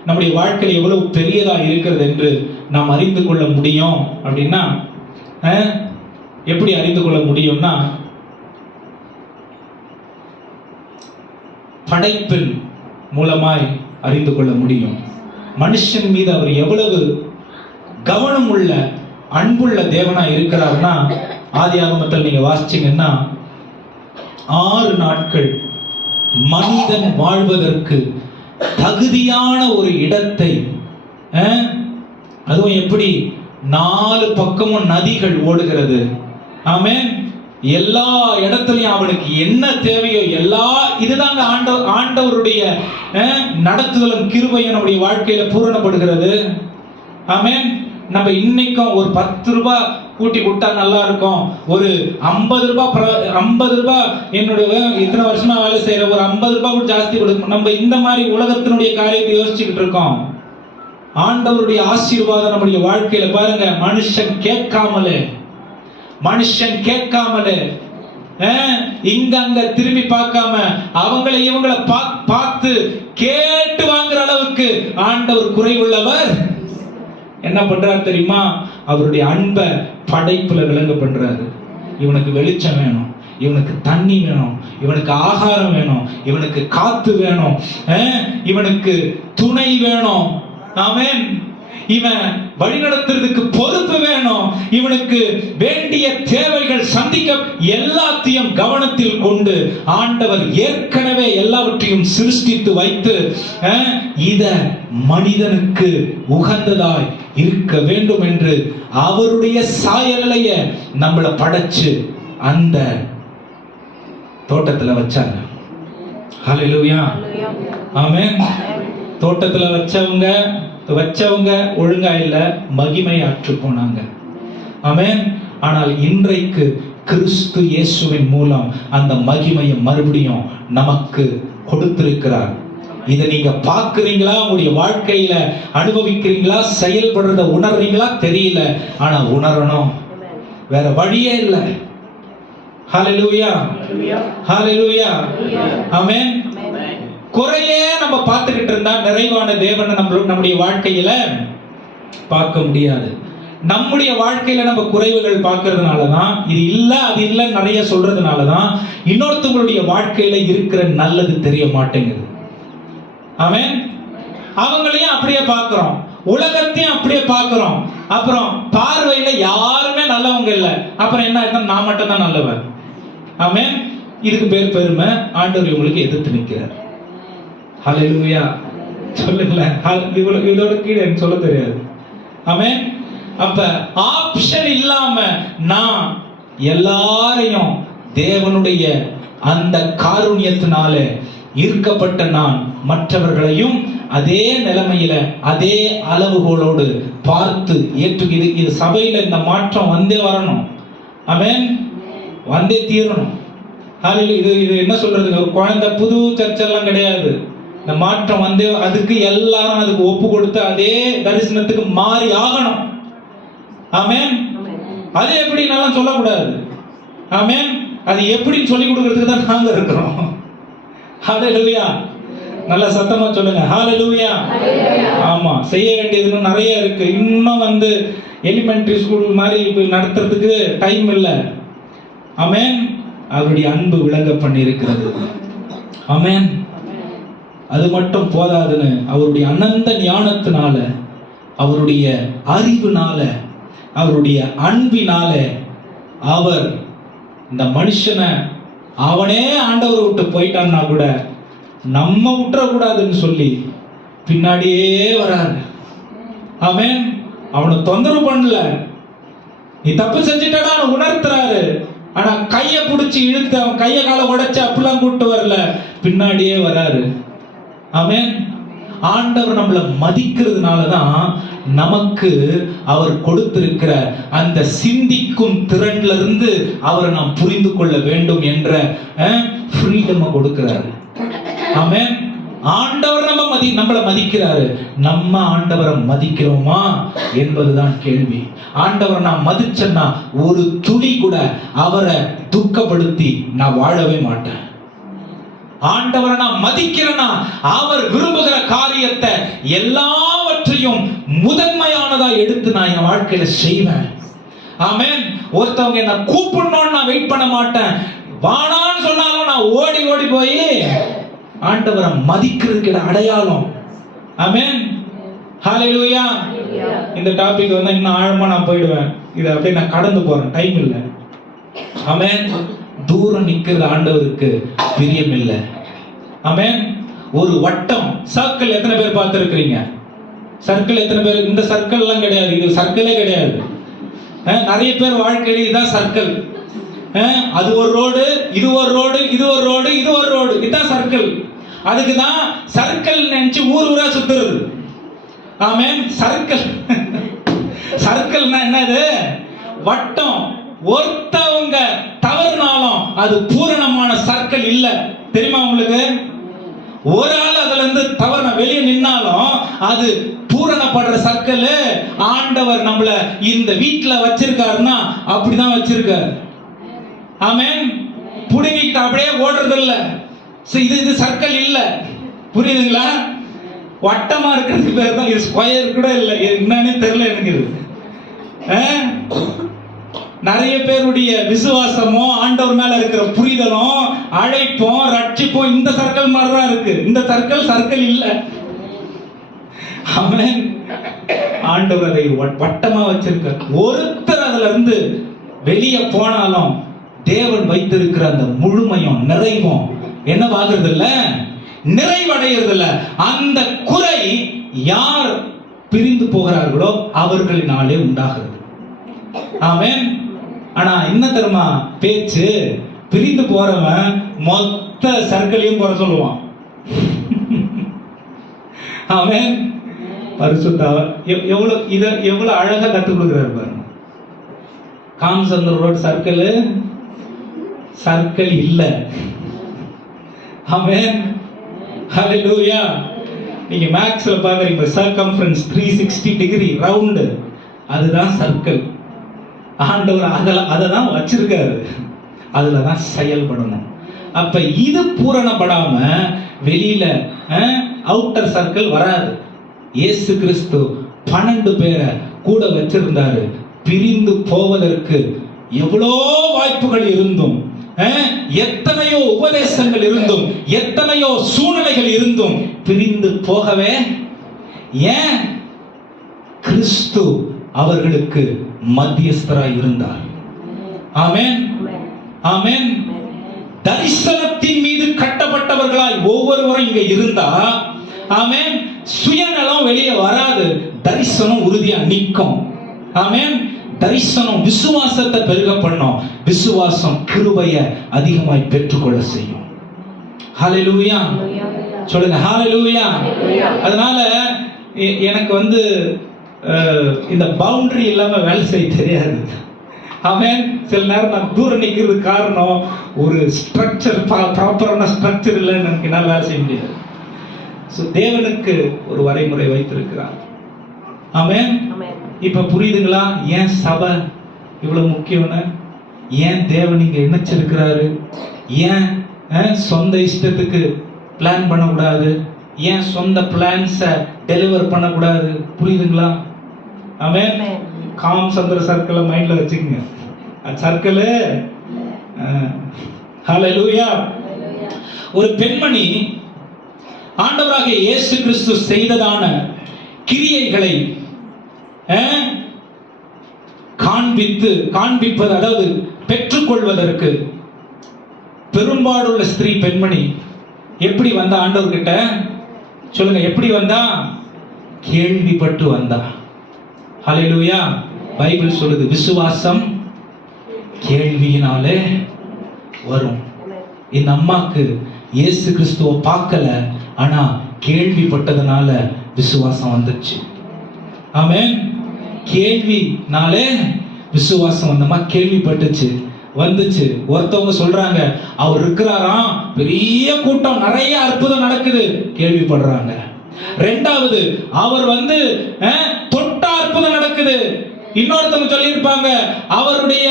நம்முடைய வாழ்க்கையில் எவ்வளவு பெரியதா இருக்கிறது என்று நாம் அறிந்து கொள்ள முடியும் அப்படின்னா, எப்படி அறிந்து கொள்ள முடியும்னா, படைப்பின் மூலமாய் அறிந்து கொள்ள முடியும். மனுஷன் மீது அவர் எவ்வளவு கவனம் உள்ள அன்புள்ள தேவனா இருக்கிறார்னா, ஆதியாகமத்தில் நீங்க வாசிச்சீங்கன்னா 6 நாட்கள் மனிதன் வாழ்வதற்கு தகுதியான ஒரு இடத்தை, அதுவும் எப்படி 4 பக்கமும் நதிகள் ஓடுகிறது. ஆமென். எல்லா இடத்துலயும் அவனுக்கு என்ன தேவையோ இதுதாங்க ஆண்டவருடைய நடத்துதலும் கிருபையும் நம்முடைய வாழ்க்கையில பூரணப்படுகிறது. ஆமென். நம்ம இன்னைக்கும் ஒரு 10 ரூபாய் கூட்டி கொடுத்தா நல்லா இருக்கும், ஒரு 50 ரூபாய் என்னுடைய இத்தனை வருஷமா வேலை செய்யற ஒரு 50 ரூபாய் கூட ஜாஸ்தி கொடுக்கணும். நம்ம இந்த மாதிரி உலகத்தினுடைய காரியத்தை யோசிச்சுக்கிட்டு இருக்கோம். ஆண்டவருடைய ஆசீர்வாதம் நம்முடைய வாழ்க்கையில பாருங்க, மனுஷன் கேட்காமலே இங்க அங்க திரும்பி பார்க்காம அவங்களை இவங்களை பார்த்து கேட்டு வாங்குற அளவுக்கு ஆண்டவர் குறைவுள்ளவர். என்ன பண்றாரு தெரியுமா? அவருடைய அன்பை படைப்புல விளங்க பண்றாரு. இவனுக்கு வெளிச்சம் வேணும், இவனுக்கு தண்ணி வேணும், இவனுக்கு ஆகாரம் வேணும், இவனுக்கு காத்து வேணும், இவனுக்கு துணை வேணும். ஆமென். இவன் வழிநடத்துறதுக்கு பொறுப்பு வேணும், இவனுக்கு வேண்டிய தேவைகள் சந்திக்க எல்லாத்தையும் கவனத்தில் கொண்டு ஆண்டவர் ஏற்கனவே எல்லாவற்றையும் சிருஷ்டித்து வைத்து இத மனிதனுக்கு உகந்ததாய் இருக்க வேண்டும் என்று அவருடைய சாயலைய நம்மளை படைச்சு அந்த தோட்டத்துல வச்சாங்க. ஹல்லேலூயா. ஆமென். தோட்டத்துல வச்சவங்க ஒழுங்கா இல்ல, மகிமை ஆற்று போனாங்க. ஆமென். ஆனால் இன்றைக்கு கிறிஸ்து இயேசுவின் மூலம் அந்த மகிமையை மறுபடியும் நமக்கு கொடுத்திருக்கிறார். இதை நீங்க பார்க்கிறீங்களா? உங்களுடைய வாழ்க்கையில அனுபவிக்கிறீங்களா? செயல்படுறத உணர்றீங்களா? தெரியல, ஆனா உணரணும். வேற வழியே இல்லை. ஹல்லேலூயா. ஹல்லேலூயா. ஆமென். குறையே நம்ம பார்த்துக்கிட்டு இருந்தா நிறைவான தேவனை நம்முடைய வாழ்க்கையில பார்க்க முடியாது. நம்முடைய வாழ்க்கையில நம்ம குறைவுகள் பார்க்கறதுனாலதான், இது இல்ல அது இல்ல நிறைய சொல்றதுனாலதான் இன்னொருத்தவங்களுடைய வாழ்க்கையில இருக்கிற நல்லது தெரிய மாட்டேங்குது. ஆமென். அவங்களையும் அப்படியே பார்க்கிறோம், உலகத்தையும் அப்படியே பார்க்கிறோம். அப்புறம் பார்வையில யாருமே நல்லவங்க இல்ல. அப்புறம் என்ன, நான் மட்டும் தான் நல்லவன். ஆமென். இதுக்கு பேர் பெருமை. ஆண்டவர் உங்களுக்கு எதிர்த்து நிற்கிறார். ஹல்லேலூயா. சொல்லுங்களேன். இதோட கீழே எனக்கு சொல்ல தெரியாது. ஆமென். அப்ப ஆப்ஷன் இல்லாம நான் எல்லாரையும் தேவனுடைய அந்த காருண்யத்தினால ஈர்க்கப்பட்ட நான் மற்றவர்களையும் அதே நிலைமையில அதே அளவுகளோடு பார்த்து ஏற்றுகிறது. இது சபையில இந்த மாற்றம் வந்தே வரணும். ஆமென். வந்தே தீரணும். இது என்ன சொல்றது, ஒரு குழந்தை புது சர்ச்செல்லாம் கிடையாது. இந்த மாற்றம் வந்து அதுக்கு எல்லாரும் அதுக்கு ஒப்பு கொடுத்து அதே தரிசனத்துக்கு மாறி ஆகணும். ஆமென். அது எப்படி நல்லா சொல்லக்கூடாது. ஆமென். அது எப்படின்னு சொல்லி கொடுக்கறதுக்கு தான் நாங்க இருக்கிறோம். ஹல்லேலூயா. நல்ல சத்தமா சொல்லுங்க ஹalleluya. ஆமா, செய்ய வேண்டியது இன்னும் நிறைய இருக்கு. இன்னும் வந்து எலிமெண்டரி ஸ்கூல் மாதிரி இப்ப நடத்துறதுக்கு டைம் இல்லை. ஆமென். அவருடைய அன்பு விளங்க பண்ணி இருக்கிறது. ஆமென். அது மட்டும் போதாதுன்னு அவருடைய அனந்த ஞானத்தினால, அவருடைய அறிவுனால, அவருடைய அன்பினால அவர் இந்த மனுஷனை அவனே ஆண்டவரை விட்டு போயிட்டான்னா கூட நம்ம விட்டுறக்கூடாதுன்னு சொல்லி பின்னாடியே வராரு. ஆமென். அவனை தொந்தரவு பண்ணல, நீ தப்பு செஞ்சுட்டா உணர்த்துறாரு. ஆனா கையை பிடிச்சி இழுத்து அவன் கையை காலை உடைச்சு அப்படிலாம் கூப்பிட்டு வரல, பின்னாடியே வராரு. ஆமென். ஆண்டவர் நம்மளை மதிக்கிறதுனாலதான் நமக்கு அவர் கொடுத்திருக்கிற அந்த சிந்திக்கும் திறன்ல இருந்து அவரை நாம் புரிந்து கொள்ள வேண்டும் என்ற ஃப்ரீடம் கொடுக்கிறாரு. ஆமென். ஆண்டவர் நம்மளை மதிக்கிறாரு. நம்ம ஆண்டவரை மதிக்கிறோமா என்பதுதான் கேள்வி. ஆண்டவரை நான் மதிச்சேன்னா ஒரு துளி கூட அவரை துக்கப்படுத்தி நான் வாழவே மாட்டேன். ஆண்டவரை நான் மதிக்கிறேன்னா அவர் விரும்புகிற காரியத்தை எல்லாவற்றையும் முதன்மையானதா எடுத்து நான் என் வாழ்க்கையில செய்வேன். ஆமென். ஒருத்தவங்க என்ன கூப்பிடணும்னு நான் வெயிட் பண்ண மாட்டேன். வானான்னு சொன்னாலும் நான் ஓடி ஓடி போய் ஆண்டவரை மதிக்கிறதுக்கு அடையாளம். ஆமென். ஹalleluya. இந்த டாபிக் வந்து இன்னும் ஆழமா நான் போயிடுவேன். இதை அப்படியே நான் கடந்து போறேன், டைம் இல்லை. ஆமென். தூரம் நிக்கிறது ஆண்டவருக்கு பிரியம் இல்லை. ஆமென். ஒரு வட்டம் சர்க்கிள் எத்தனை பேர் பார்த்திருக்கிறீங்க? சர்க்கிள் எத்தனை பேர்? இந்த சர்க்கிள் எல்லாம் கிடையாது, இது சர்க்கிளே கிடையாது. நிறைய பேர் வாழ்க்கையில இதுதான் சர்க்கிள். அது ஒரு ரோடு, இது ஒரு ரோடு, இது ஒரு ரோடு, இது ஒரு ரோடு, இதுதான் சர்க்கிள். அதுக்கு தான் சர்க்கிள் நினைச்சு ஊர் ஊரா சுத்துறது. ஆமென். சர்க்கிள் சர்க்கிள்னா என்னது? வட்டம். ஒருத்தவங்க தவறுனாலும் அது பூரணமான சர்க்கிள் இல்ல. தெரியுமா உங்களுக்கு? ஒரு ஆள் அதுல இருந்து தவறு வெளியே நின்னாலும் அது பூரணப்படுற சர்க்கிள். ஆண்டவர் நம்மள இந்த வீட்டுல வச்சிருக்காருன்னா அப்படிதான் வச்சிருக்காரு. ஆமென். புடுங்கிட்டு அப்படியே ஓடுறது இல்ல. இது சர்க்கிள் இல்ல. புரியுதுங்களா? வட்டமா இருக்கிறதுக்கு பேர் தான். இது ஸ்கொயர் கூட இல்லை, என்னன்னு தெரியல எனக்கு. இது நிறைய பேருடைய விசுவாசமோ ஆண்டவர் மேல இருக்கிற புரிதலும் அழைப்போம் ரட்சிப்போம் இந்த சர்க்கிள் மாதிரி தான் இருக்கு. இந்த சர்க்கிள் இல்ல. ஆமென். ஆண்டவர் அதை வட்டமா வச்சிருக்க. ஒருத்தர் அதுல இருந்து வெளியே போனாலும் தேவன் வைத்திருக்கிற அந்த முழுமையும் நிறைவும் என்னவாகிறது இல்ல, நிறைவடைகிறது இல்ல. அந்த குறை யார் பிரிந்து போகிறார்களோ அவர்களினாலே உண்டாகிறது. ஆமென். ஆனா என்ன தெரியுமா பேச்சு? பிரிந்து போறவன் மொத்த சர்க்கிளையும் போற சொல்லுவான். ஆமென். பரிசுத்தவர் எவ்வளவு அழகா கத்துக் கொடுக்கிறாரு பாருங்க. காம்சந்தர் ரோட் சர்க்கிள் இல்ல. ஆமென். ஹalleluya. நீங்க மேக்ஸ்ல பாக்குறீங்க சர்க்கம்ஃபரன்ஸ் 360 டிகிரி ரவுண்ட், அதுதான் சர்க்கிள். ஆண்டவர் அதை தான் வச்சிருக்காரு. அதுல தான் செயல்படணும். அப்ப இது பூரணப்படாம வெளியில அவுட்டர் சர்க்கிள் வராது. இயேசு கிறிஸ்து 12 பேரை கூட வச்சிருந்தாரு. பிரிந்து போவதற்கு எவ்வளோ வாய்ப்புகள் இருந்தும், எத்தனையோ உபதேசங்கள் இருந்தும், எத்தனையோ சூழ்நிலைகள் இருந்தும் பிரிந்து போகவே ஏன்? கிறிஸ்து அவர்களுக்கு மத்தியஸ்தராய் இருந்தார். ஆமென். ஆமென். தரிசனத்தின் மீது கட்டப்பட்டவர்களாய் ஒவ்வொருவரும் இங்க இருந்தா, ஆமென், சுயநலம் வெளியே வராது. தரிசனம் உறுதியா நிற்கும். ஆமென். தரிசனம் விசுவாசத்தை பெருக பண்ணும். விசுவாசம் கிருபைய அதிகமாய் பெற்றுக்கொள்ள செய்யும். ஹalleluya. சொல்லுங்க ஹalleluya. அதனால எனக்கு வந்து இந்த பவுண்டரி இல்லாம வேலை செய்ய தெரியாது. ஆமென். சில நேரம் நான் தூரம் நிற்கிறது காரணம் ஒரு ஸ்ட்ரக்சர், ப்ராப்பரான ஸ்ட்ரக்சர் இல்லைன்னு எனக்கு என்னால் வேலை செய்ய முடியாது. தேவனுக்கு ஒரு வரைமுறை வைத்திருக்கிறார். ஆமென். இப்ப புரியுதுங்களா ஏன் சபை இவ்வளவு முக்கியம்னு? ஏன் தேவன் இங்க இணைச்சிருக்கிறாரு? ஏன் சொந்த இஷ்டத்துக்கு பிளான் பண்ணக்கூடாது? ஏன் சொந்த பிளான்ஸை டெலிவர் பண்ணக்கூடாது? புரியுதுங்களா? ஆமென். காம் சந்திர சர்க்கிளை மைண்ட்ல வச்சுக்கோங்க. அது சர்க்கிள். ஹல்லேலூயா. ஒரு பெண்மணி ஆண்டவராகிய இயேசு கிறிஸ்து செய்ததான கிரியைகளை காண்பிப்பது, அதாவது பெற்றுக்கொள்வதற்கு பெரும்பாடுள்ள ஸ்திரீ பெண்மணி எப்படி வந்தா ஆண்டவர்கிட்ட? சொல்லுங்க, எப்படி வந்தா? கேள்விப்பட்டு வந்தா. ஹல்லேலூயா. பைபிள் சொல்லுது, விசுவாசம் கேள்வியினாலே வரும். இந்த அம்மாக்கு இயேசு கிறிஸ்துவை பார்க்கல, ஆனா கேள்விப்பட்டதுனால விசுவாசம் வந்துச்சு. ஆமென். கேள்வினாலே விசுவாசம் வந்தமா, கேள்விப்பட்டுச்சு, வந்துச்சு. ஒருத்தவங்க சொல்றாங்க, அவர் இருக்கிறாராம், பெரிய கூட்டம், நிறைய அற்புதம் நடக்குது, கேள்விப்படுறாங்க. ரெண்டாவது, அவர் தொட்ட அற்புதம் நடக்குது. இன்னொருத்தவங்க சொல்லியிருப்பாங்க, அவருடைய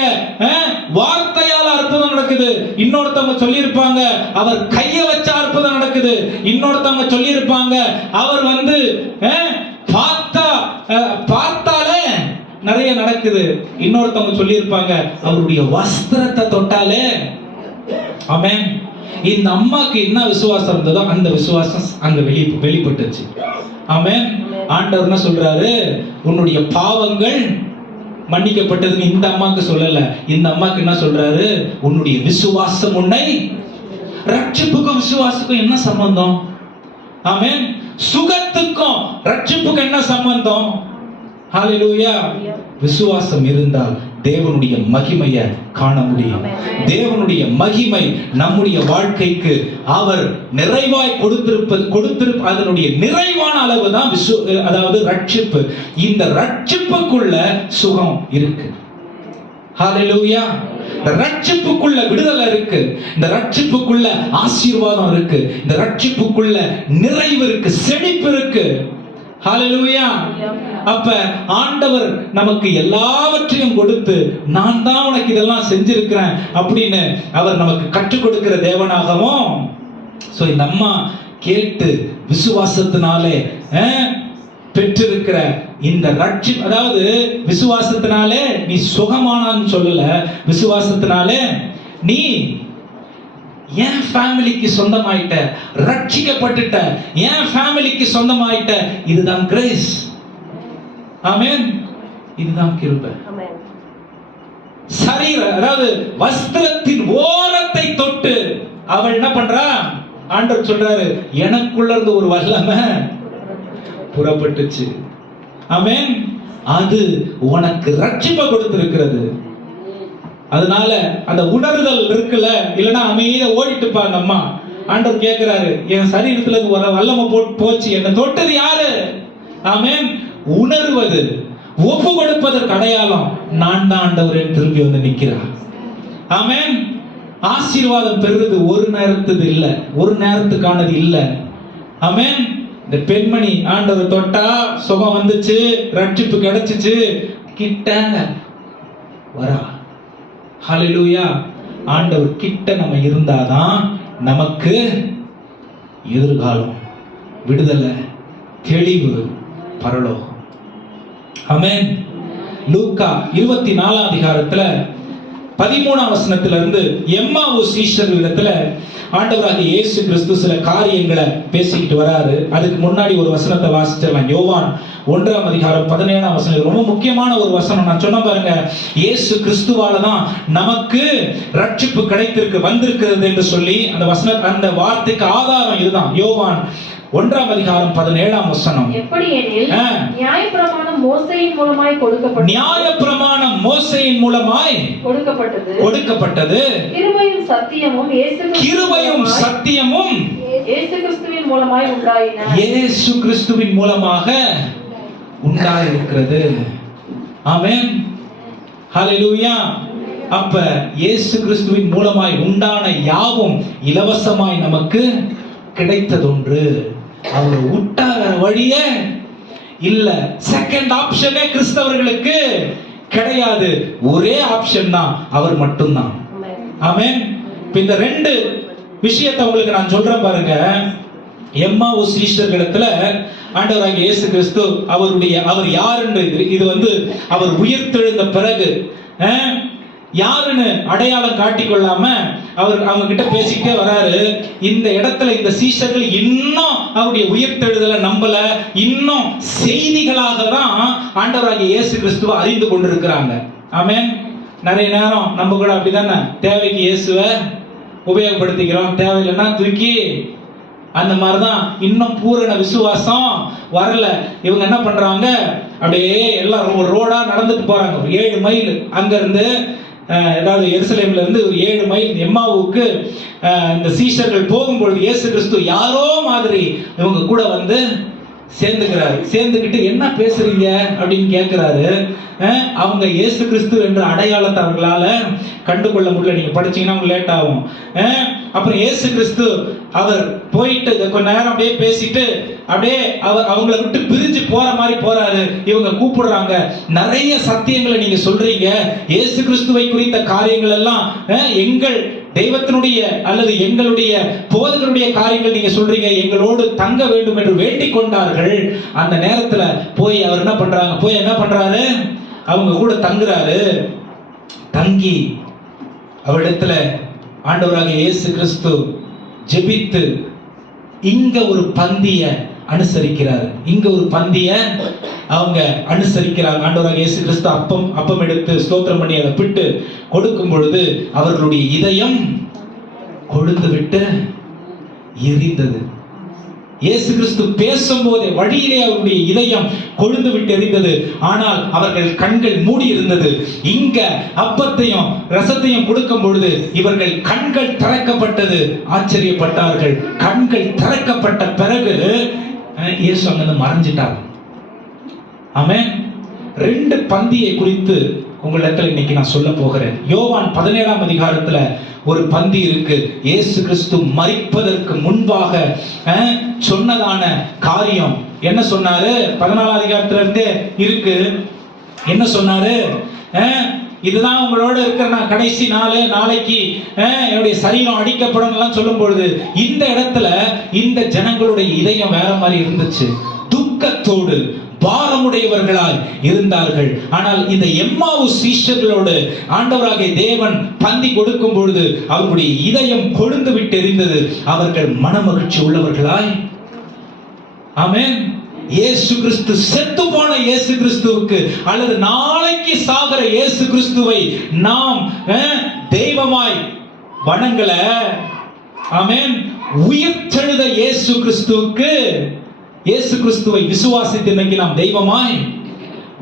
வார்த்தையால் அற்புதம் நடக்குது. இன்னொருத்தவங்க சொல்லியிருப்பாங்க, அவர் கைய வச்ச அற்புதம் நடக்குது. இன்னொருத்தவங்க சொல்லியிருப்பாங்க, அவர் பார்த்தாலே நிறைய நடக்குது. இன்னொருத்தவங்க சொல்லியிருப்பாங்க, அவருடைய வஸ்திரத்தை தொட்டாலே. ஆமென். இந்த அம்மாக்கு என்ன விசுவாசம் இருந்ததோ அந்த விசுவாசம் அங்க வெளிப்பட்டுச்சு. ஆமென். ஆண்டவர் என்ன சொல்றாரு? உன்னுடைய பாவங்கள் மன்னிக்கப்பட்டதுன்னு இந்த அம்மாக்கு சொல்லல. இந்த அம்மாக்கு என்ன சொல்றாரு? உன்னுடைய விசுவாசம் உன்னை ரட்சிப்புக்கும் விசுவாசத்துக்கும் என்ன சம்பந்தம்? ஆமென். சுகத்துக்கும் ரட்சிப்புக்கும் என்ன சம்பந்தம்? ஹல்லேலூயா. விசுவாசம் இருந்தால் தேவனுடைய மகிமையை காண முடியும். தேவனுடைய மகிமை நம்முடைய வாழ்க்கைக்கு அவர் நிறைவாய் கொடுத்திருப்பது அதனுடைய நிறைவான அளவு தான் அதாவது ரட்சிப்பு. இந்த ரட்சிப்புக்குள்ள சுகம் இருக்கு. ஹல்லேலூயா. இந்த ரட்சிப்புக்குள்ள விடுதலை இருக்கு. இந்த ரட்சிப்புக்குள்ள ஆசீர்வாதம் இருக்கு. இந்த ரட்சிப்புக்குள்ள நிறைவு இருக்கு, செழிப்பு இருக்கு. ஹல்லேலூயா. அப்ப ஆண்டவர் நமக்கு எல்லாவற்றையும் கொடுத்து, நான் தான் உனக்கு இதெல்லாம் செஞ்சிருக்கிறேன் அப்படின்னு அவர் நமக்கு கற்றுக் கொடுக்கிற தேவனாகவும். சோ இந்த அம்மா கேட்டு விசுவாசத்தினாலே பெற்றிருக்கிற இந்த ரட்சிப்பு, அதாவது விசுவாசத்தினாலே நீ சுகமானான்னு சொல்லல, விசுவாசத்தினாலே நீ என் ஃபேமிலிக்கு சொந்தமாயிட்ட, ரட்சிக்கப்பட்டுட்ட, என் ஃபேமிலிக்கு சொந்தமாயிட்ட. இதுதான் கிரேஸ். ஆமென். இதுதான் கிருபை. அதாவது வஸ்திரத்தின் ஓரத்தை தொட்டு அவள் என்ன பண்றா? ஆண்டவர் சொல்றாரு, எனக்குள்ள இருந்து ஒரு வல்லமை புறப்பட்டுச்சு. ஆமென். அது உனக்கு ரட்சிப்பை கொடுத்திருக்கிறது. அதனால அந்த உணர்தல் இருக்குல்ல, இல்லைன்னா அமைதியா ஓடிட்டு பாருங்க அம்மா. ஆண்டவர் கேட்கிறாரு, என் சரீரத்துல வர வல்லமை போச்சு, என்ன தொட்டது யாரு? ஆமென். உணர்வது, ஒப்பு கொடுப்பதற்கு அடையாளம் நான் தான் ஆண்டவரே திரும்பி வந்து நிற்கிறார். ஆமென். ஆசீர்வாதம் பெறுறது ஒரு நேரத்துக்கு இல்ல, ஒரு நேரத்துக்கானது இல்ல. ஆமென். இந்த பெண்மணி ஆண்டவர் தொட்டா சுகம் வந்துச்சு, ரட்சிப்பு கிடைச்சிச்சு, கிட்ட வரா. ஹல்லேலூயா. ஆண்டவர் கிட்ட நம்ம இருந்தாதான் நமக்கு எதிர்காலம், விடுதலை, தெளிவு, பரலோகம். ஆமென். லூக்கா 24 அதிகாரத்துல 13 வசனத்திலிருந்து எம்மாவு சீஷர்களிடத்துல ஆண்டவராகிய இயேசு கிறிஸ்து சில காரியங்களை பேசிக்கிட்டு வராரு. அதுக்கு முன்னாடி ஒரு வசனத்தை வாசிச்சிடலாம். யோவான் 1 அதிகாரம் 17 வசனம் ரொம்ப முக்கியமான ஒரு வசனம். நான் சொன்ன பாருங்க, இயேசு கிறிஸ்துவால தான் நமக்கு ரட்சிப்பு கிடைத்திருக்கு, வந்திருக்கிறது என்று சொல்லி அந்த வசனம், அந்த வார்த்தைக்கு ஆதாரம் இதுதான். யோவான் 1 அதிகாரம் 17 வசனம். எப்படியெனில் நியாயப்பிரமாணம் மோசேயின் மூலமாய் கொடுக்கப்பட்டது. நியாயப்பிரமாணம் மோசேயின் மூலமாய் கொடுக்கப்பட்டது. கிருபையும் சத்தியமும் இயேசு கிறிஸ்துவின் மூலமாய் உண்டாயின. இயேசு கிறிஸ்துவின் மூலமாக உண்டாயிருக்கிறது. ஆமென். ஹல்லேலூயா. அப்ப இயேசு கிறிஸ்துவின் மூலமாய் உண்டான யாவும் இலவசமாய் நமக்கு கிடைத்ததொன்று. அவர் விட்டார வழியே இல்ல. செகண்ட் ஆப்ஷனே கிறிஸ்தவர்களுக்கு கிடையாது. ஒரே ஆப்ஷன் தான், அவர் மட்டும்தான். ஆமென். இந்த ரெண்டு விஷயத்தை உங்களுக்கு நான் சொல்றேன் பாருங்க. எம்மாவு சீஷர்களிடத்துல ஆண்டவராகிய இயேசு கிறிஸ்து அவர் யார் என்று இது அவர் உயிர்த்தெழுந்த பிறகு யாருன்னு அடையாளம் காட்டிக்கொள்ளாம அவங்க கிட்ட பேசிக்கிட்டே வராரு. இந்த இடத்துல இந்த சீஷர்கள் இன்னும் அவருடைய உயிர்த்தெழுதலை நம்பல, இன்னும் செய்திகளாக தான் ஆண்டவராகிய இயேசு கிறிஸ்துவை அறிந்து கொண்டிருக்கிறாங்க. ஆமென். நிறைய நேரம் நம்ம கூட அப்படிதானே, தேவைக்கு இயேசுவை உபயோகப்படுத்திக்கிறோம், தேவையில்லைன்னா தூக்கி, அந்த மாதிரிதான் இன்னும் பூரண விசுவாசம் வரல. இவங்க என்ன பண்றாங்க, அப்படியே எல்லாம் ஒரு ரோடா நடந்துட்டு போறாங்க. ஒரு 7 மைல் அங்க இருந்து, ஏதாவது எருசலேம்ல இருந்து ஒரு 7 மைல் எம்மாவுக்கு இந்த சீஷர்கள் போகும்பொழுது இயேசு கிறிஸ்து யாரோ மாதிரி இவங்க கூட சேர்ந்துக்கிறாரு. சேர்ந்துக்கிட்டு என்ன பேசுறீங்க அப்படின்னு கேட்கிறாரு. அவங்க இயேசு கிறிஸ்து என்ற அடையாளத்தை அவர்களால கண்டுகொள்ள முடியல. நீங்க படிச்சீங்கன்னா உங்களுக்கு லேட் ஆகும். அப்புறம் இயேசு கிறிஸ்து அவர் போயிட்டு கொஞ்ச நேரம் அப்படியே பேசிட்டு அப்படியே அவங்களை விட்டு பிரிஞ்சு போற மாதிரி போறாரு. இவங்க கூப்பிடுறாங்க, நிறைய சத்தியங்களை நீங்க சொல்றீங்க, இயேசு கிறிஸ்துவை குறித்த காரியங்கள் எல்லாம் எங்கள் தெய்வத்தினுடைய அல்லது எங்களுடைய போதகருடைய காரியங்கள் நீங்க சொல்றீங்க, எங்களோடு தங்க வேண்டும் என்று வேண்டிக் கொண்டார்கள். அந்த நேரத்துல போய் அவர் என்ன பண்றாரு, அவங்க கூட தங்குறாரு. தங்கி அவரிடத்துல ஆண்டவராகிய இயேசு கிறிஸ்து ஜெபித்து இங்க ஒரு பந்திய அனுசரிக்கிறார். அவங்க அனுசரிக்கிறார். ஆண்டவராகிய இயேசு கிறிஸ்து அப்பம் எடுத்து ஸ்தோத்திரம் பண்ணி அதை பிட்டு கொடுக்கும் பொழுது அவர்களுடைய இதயம் கொழுந்து விட்டு எரிந்தது. இயேசு கிறிஸ்து பேசும்போது வழியிலே அவருடைய இதயம் கொழுந்து விட்டு எரிந்தது. ஆனால் அவர்கள் கண்கள் மூடி இருந்தது. இங்க அப்பத்தையும் ரசத்தையும் கொடுக்கும் பொழுது இவர்கள் கண்கள் திறக்கப்பட்டது. ஆச்சரியப்பட்டார்கள். கண்கள் திறக்கப்பட்ட பிறகு இயேசு அங்கிருந்து மறைஞ்சிட்டார். ஆமென். 2 பந்தியை குறித்து உங்களிடத்தில் இன்னைக்கு நான் சொல்ல போகிறேன். யோவான் 17ஆம் அதிகாரத்துல ஒரு பந்தி இருக்கு. இயேசு கிறிஸ்து மரிப்பதற்கு முன்பாக சொன்னதான காரியம் என்ன சொன்னாரு? 14ஆம் அதிகாரத்துல இருந்தே இருக்கு. என்ன சொன்னாரு? இதுதான் உங்களோட இருக்கிற நான் கடைசி நாள், நாளைக்கு என்னுடைய சரீரம் அடிக்கப்படும் எல்லாம் சொல்லும் பொழுது இந்த இடத்துல இந்த ஜனங்களுடைய இதயம் வேற மாதிரி இருந்துச்சு. துக்கத்தோடு பாரமுடையவர்களாய் இருந்தார்கள். ஆனால் இந்த எம்மாவு சீஷர்களோடு ஆண்டவராகிய தேவன் பந்தி கொடுக்கும் பொழுது அவருடைய இதயம் கொழுந்து விட்டு எரிந்தது. அவர்கள் மனமகிழ்ச்சி உள்ளவர்களாய், ஆமென். இயேசு கிறிஸ்து, செத்து போன இயேசு கிறிஸ்துவுக்கு அல்லது நாளைக்கு சாகிற இயேசு கிறிஸ்துவை நாம் தெய்வமாய் வணங்கல. ஆமென். உயிர்த்தெழுந்த இயேசு கிறிஸ்துவுக்கு, இயேசு கிறிஸ்துவை விசுவாசித்து இன்னைக்கு நாம் தெய்வமாய்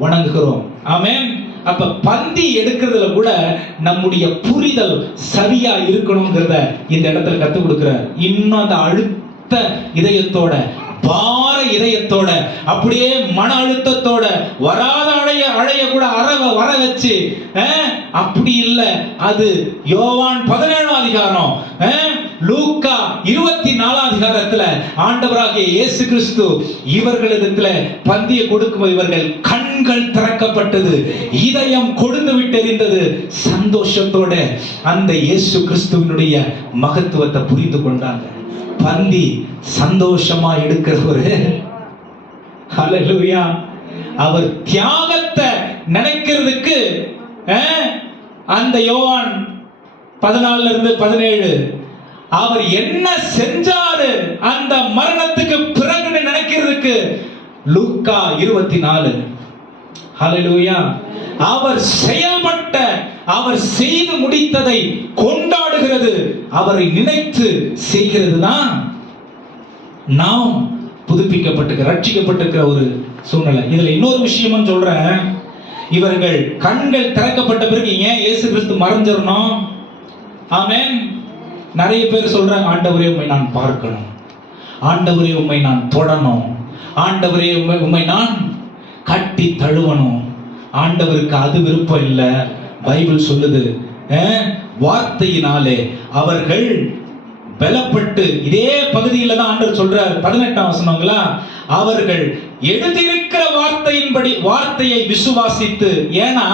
வணங்குகிறோம். ஆமென். அப்ப பந்தி எடுக்கிறதுல கூட நம்முடைய புரிதல் சரியா இருக்கணும்ங்கிறத இந்த இடத்துல கத்துக் கொடுக்கிறார். இன்னும் அந்த அழுத்த இதயத்தோட, பார இதயத்தோட, அப்படியே மன அழுத்தத்தோட வராத அழைய கூட வர வச்சு அப்படி இல்ல. அது யோவான் 17ஆம் அதிகாரம், லூக்கா 24ஆம் அதிகாரத்துல ஆண்டவராகிய இயேசு கிறிஸ்து இவர்களிடத்துல பந்தியை கொடுக்கும் இவர்கள் கண்கள் திறக்கப்பட்டது, இதயம் கொழுந்து விட்டெறிந்தது. சந்தோஷத்தோட அந்த இயேசு கிறிஸ்துவினுடைய மகத்துவத்தை புரிந்து கொண்டாங்க. பந்தி சந்தோஷமா எடுக்கிற ஒரு ஹல்லேலூயா. அவர் தியாகத்தை நினைக்கிறதுக்கு அந்த யோவான் 14 இருந்து 17 அவர் என்ன செஞ்சாரு அந்த மரணத்துக்கு பிறகு நினைக்கிறதுக்கு லூக்கா 24 ஹல்லேலூயா. அவர் செயல்பட்ட, அவர் செய்து முடித்ததை கொண்டாடுகிறது, அவரை நினைத்து செய்கிறது தான் நாம் புதுப்பிக்கப்பட்டு ரட்சிக்கப்பட்டிருக்கிற ஒரு சூழ்நிலை. இதுல இன்னொரு விஷயமும் சொல்றேன். இவர்கள் கண்கள் திறக்கப்பட்ட பிறகு ஏன் இயேசு கிறிஸ்து மறைஞ்சிடணும்? ஆமென். நிறைய பேர் சொல்றாங்க, ஆண்டவரே உம்மை நான் பார்க்கணும், ஆண்டவரே உம்மை நான் தொடணும், ஆண்டவரே உம்மை நான் கட்டி தழுவணும். ஆண்டவருக்கு அது விருப்பம் இல்லை. பைபிள் சொல்லுது, வார்த்தையினாலே அவர்கள் பலப்பட்டு, இதே பகுதியில் தான் ஆண்டவர் சொல்றார் 18ஆம் வசனங்களா, அவர்கள் எழுதியிருக்கிற வார்த்தையின்படி வார்த்தையை விசுவாசித்து, ஏன்னா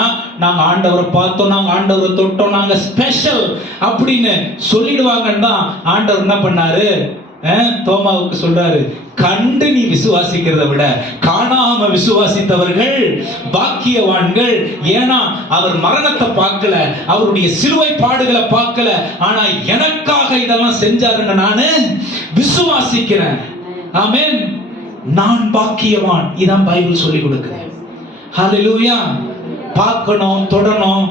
நாங்க ஆண்டவரை பார்த்தோம், நாங்க ஆண்டவரை தொட்டோம், நாங்க ஸ்பெஷல் அப்படின்னு சொல்லிடுவாங்கன்னு தான் ஆண்டவர் என்ன பண்ணாரு, தோமாவுக்கு சொல்றாரு, கண்டு நீ விசுவாசிக்கிறத விட காணாம விசுவாசித்தவர்கள் பாக்கியவான்கள். ஏன்னா அவர் மரணத்தை பார்க்கல, அவருடைய சிலுவை பாடுகளை பார்க்கல, ஆனா எனக்காக இதெல்லாம் செஞ்சாருங்க, நானு விசுவாசிக்கிறேன். ஆமென். நான் பாக்கியவான். இதான் பைபிள் சொல்லி கொடுக்குது. ஹல்லேலூயா. பார்க்கணும், தொடணும்.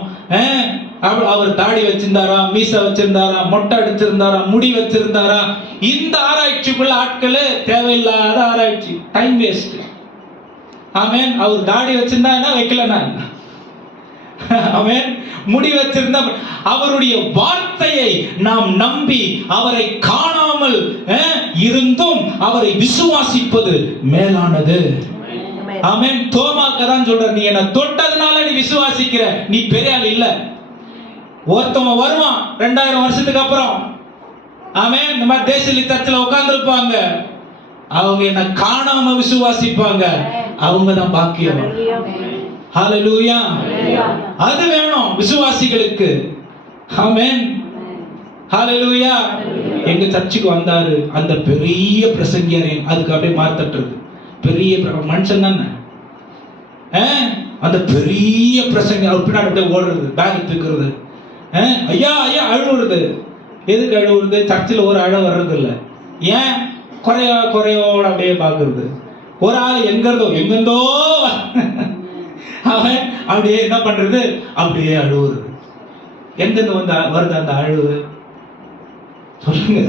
அவர் தாடி வச்சிருந்தாரா, மீச வச்சிருந்தாரா, மொட்டை அடிச்சிருந்தாரா, முடி வச்சிருந்தாரா, இந்த ஆராய்ச்சிக்குள்ள ஆட்களே தேவையில்லாத ஆராய்ச்சி, டைம் வேஸ்ட். ஆமென். அவர் தாடி வச்சிருந்தா என்ன, வைக்கலனா? ஆமென். முடி வச்சிருந்தா, அவருடைய வார்த்தையை நாம் நம்பி அவரை காணாமல் இருந்தும் அவரை விசுவாசிப்பது மேலானது. ஆமென். தோமாக்கு தான் சொல்ற, நீ என்ன தொட்டதுனால நீ விசுவாசிக்கிற, நீ பெரிய ஆள் இல்ல. ஒருத்தவங்க வருவான் 2000 வருஷத்துக்கு அப்புறம், ஆமென், இந்த மாதிரி தேசிய சர்ச்சில் உட்கார்ந்து இருப்பாங்க, அவங்க என்ன காணாம விசுவாசிப்பாங்க, அவங்க தான் பாக்கியவான். ஹல்லேலூயா. அது வேணும் விசுவாசிகளுக்கு. ஆமென். ஹல்லேலூயா. எங்க சர்ச்சுக்கு வந்தாரு அந்த பெரிய பிரசங்கியார், அதுக்கு அப்படியே மார்த்தட்டுறது, பெரிய மனுஷன் தானே, அந்த பெரிய பிரசங்க, அவர் பின்னாடி அப்படியே ஓடுறது, பேக் தூக்குறது, ஐயா ஐயா அழுவுறது. எதுக்கு அழுவுறது? சர்ச்சில் ஒரு அழ வர்றது இல்லை. ஏன்? குறையோட அப்படியே பார்க்கறது. ஒரு ஆள் எங்கிருந்தோ அவன் அப்படியே என்ன பண்றது, அப்படியே அழுவுறது. எங்கிருந்து வருது அந்த அழுவு? சொல்லுங்க,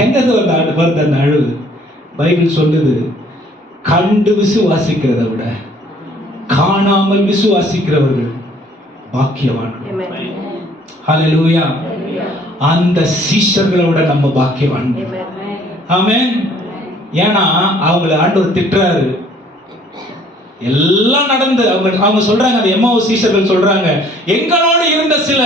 எங்கிருந்து வருது அந்த அழுவு? பைபிள் சொல்லுது, கண்டு விசுவாசிக்கிறத விட காணாமல் விசுவாசிக்கிறவர்கள் பாக்கியவான்கள். ஹல்லேலூயா. அந்த சீஷர்களை விட நம்ம பாக்கியவான்கள். ஆமென். ஏன்னா அவங்கள ஆண்டவர் திட்டுறாரு. எல்லாம் நடந்து அவங்க சொல்றாங்க, அந்த எம்மாவு சீஷர்கள் சொல்றாங்க, எங்களோடு இருந்த சில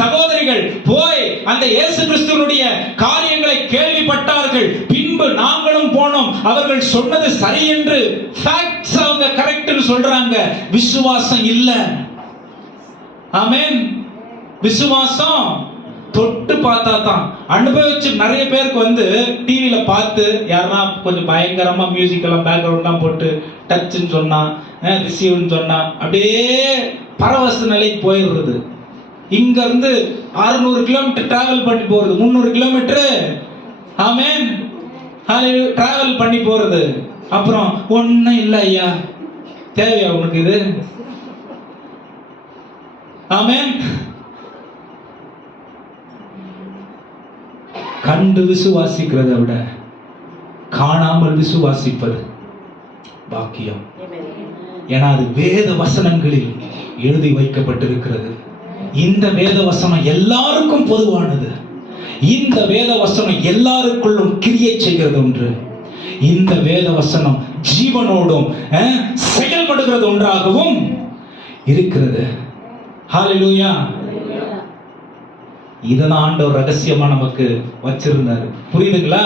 சகோதரிகள் போய் அந்த இயேசு கிறிஸ்துவினுடைய காரியங்களை கேள்விப்பட்டார்கள், பின்பு நாங்களும் போனோம், அவர்கள் சொன்னது சரி என்று ஃபேக்ட்ஸ் அவங்க கரெக்ட்னு சொல்றாங்க. விசுவாசம் இல்ல. ஆமென். விசுவாசம் தொட்டு பார்த்தா தான். அனுபவிச்சு நிறைய பேருக்கு டிவியில பார்த்து யாருன்னா கொஞ்சம் பயங்கரமா மியூசிக் எல்லாம் பேக்ரவுண்ட்லாம் போட்டு டச்ன்னு சொன்னா, ரிசீவ்னு சொன்னா அப்படியே பரவச நிலைக்கு போயிடுறது. இங்க இருந்து 600 கிலோமீட்டர் டிராவல் பண்ணி போறது, 300 கிலோமீட்டர், ஆமென், டிராவல் பண்ணி போறது. அப்புறம் ஒன்னும் இல்லை ஐயா, தேவையா உனக்கு இது? ஆமென். கண்டு விசுவாசிக்கிறதை விட காணாமல் விசுவாசிப்பது பாக்கியம். ஏன்னா அது வேத வசனங்களில் எழுதி வைக்கப்பட்டிருக்கிறது. இந்த வேத வசனம் எல்லாருக்கும் பொதுவானது. இந்த வேத வசனம் எல்லாருக்குள்ளும் கிரியை செய்கிறது ஒன்று. இந்த வேத வசனம் ஜீவனோடும் செயல்படுகிறது ஒன்றாகவும் இருக்கிறது. ஹல்லேலூயா. இததான் ஆண்டவர் ரகசியமா நமக்கு வச்சிருந்தாரு. புரியுதுங்களா?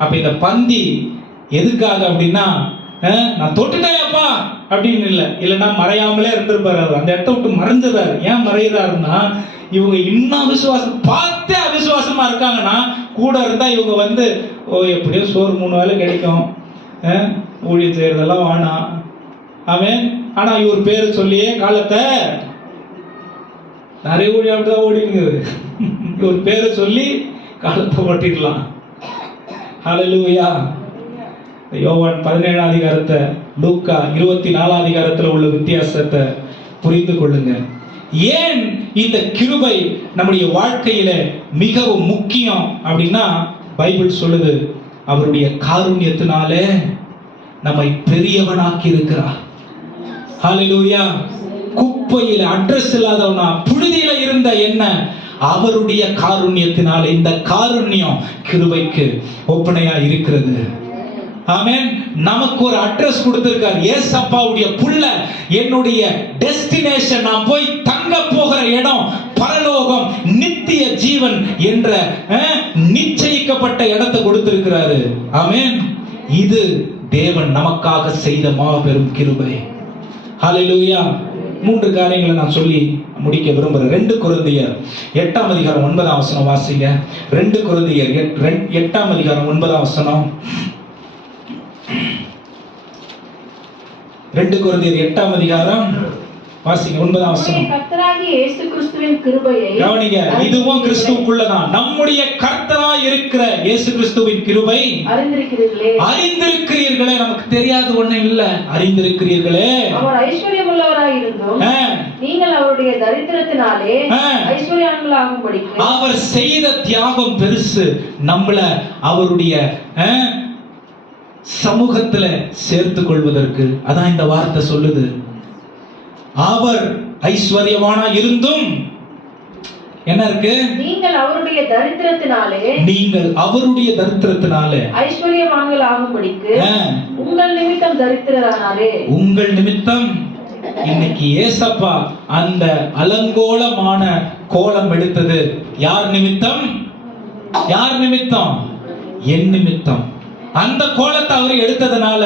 அப்ப இந்த பந்தி எதுக்காக அப்படின்னா, நான் தொட்டுட்டேன்ப்பா அப்படின்னு இல்லைன்னா மறையாமலே இருந்திருப்பாரு. அவர் அந்த இடத்த விட்டு மறைஞ்சிடாரு. ஏன் மறைகிறாருன்னா, இவங்க இன்னும் விசுவாசம் பார்த்தே அவிசுவாசமா இருக்காங்கன்னா, கூட இருந்தா இவங்க எப்படியோ சோறு 3 வேளை கிடைக்கும், ஊழியம் செய்யறதெல்லாம் வேணாம். அவன் ஆனா இவர் பேரு சொல்லியே காலத்தை நிறைய ஊழியம் அப்படிதான் ஓடிங்குது. ஒரு பேரை சொல்லி காலத்தை ஓட்டிடலாம். ஹல்லேலூயா. யோவான் 17 அதிகாரத்தை லூக்கா 24 அதிகாரத்துல உள்ள வித்தியாசத்தை புரிந்து கொள்ளுங்க. ஏன் இந்த கிருபை நம்முடைய வாழ்க்கையில மிகவும் முக்கியம் அப்படின்னா, பைபிள் சொல்லுது, அவருடைய காருண்யத்தினாலே நம்மை பெரியவனாக்கி இருக்கிறார். ஹல்லேலூயா. குப்பையில் அட்ரஸ் இல்லாதவனா, புழுதியில இருந்த என்ன அவருடைய காருண்யத்தினால, இந்த காருண்யம் கிருபைக்கு ஒப்பனையா இருக்கிறது. ஆமென். நமக்கு ஒரு அட்ரஸ் கொடுத்திருக்கார். ஏசப்பாவுடைய புள்ள, என்னுடைய டெஸ்டினேஷன், நான் போய் தங்க போகிற இடம் பரலோகம், நித்திய ஜீவன் என்ற நிச்சயிக்கப்பட்ட இடத்தை கொடுத்திருக்கிறாரு. ஆமென். இது தேவன் நமக்காக செய்த மாபெரும் கிருபை. ஹல்லேலூயா. 3 காரியங்களை நான் சொல்லி முடிக்க விரும்புகிறேன். 2 கொரிந்தியர் 8ஆம் அதிகாரம் 9ஆம் வசனம் வாசிங்க. 2 கொரிந்தியர் 8ஆம் அதிகாரம் 9ஆம் வசனம். 2 கொரிந்தியர் 8ஆம் அதிகாரம் வாசிங்க 9ஆம் வசனம். கர்த்தராகிய இயேசு கிறிஸ்துவின் கிருபையை கவனிங்க, இதுவும் கிறிஸ்துவுக்குள்ளதான். நம்முடைய கர்த்தராய் இருக்கிற இயேசு கிறிஸ்துவின் கிருபை அறிந்திருக்கிறீர்களே. நமக்கு தெரியாத ஒண்ணு இல்ல, அறிந்திருக்கிறீர்களே. அவர் ஐஸ்வர்யமுள்ளவராய் இருந்தும் நீங்கள் அவருடைய தரித்திரத்தினாலே ஐஸ்வர்யவான்களாகும்படிக்கு அவர் செய்த தியாகம் பெருசு. நம்மள அவருடைய சமூகத்துல சேர்த்துக் கொள்வதற்கு. அதான் இந்த வார்த்தை சொல்லுது. அவர் ஐஸ்வர்யவானா இருந்தும் என்ன இருக்கு? நீங்கள் அவருடைய தரித்திரத்தினாலே ஐஸ்வர்யவான்கள் ஆகும்படிக்கு உங்கள் நிமித்தம் தரித்திரரானாரே. உங்கள் நிமித்தம். இன்னைக்கு ஏசப்பா அந்த அலங்கோலமான கோலம் எடுத்தது யார் நிமித்தம்? யார் நிமித்தம்? என் நிமித்தம். அந்த கோலத்தை அவர் எடுத்ததுனால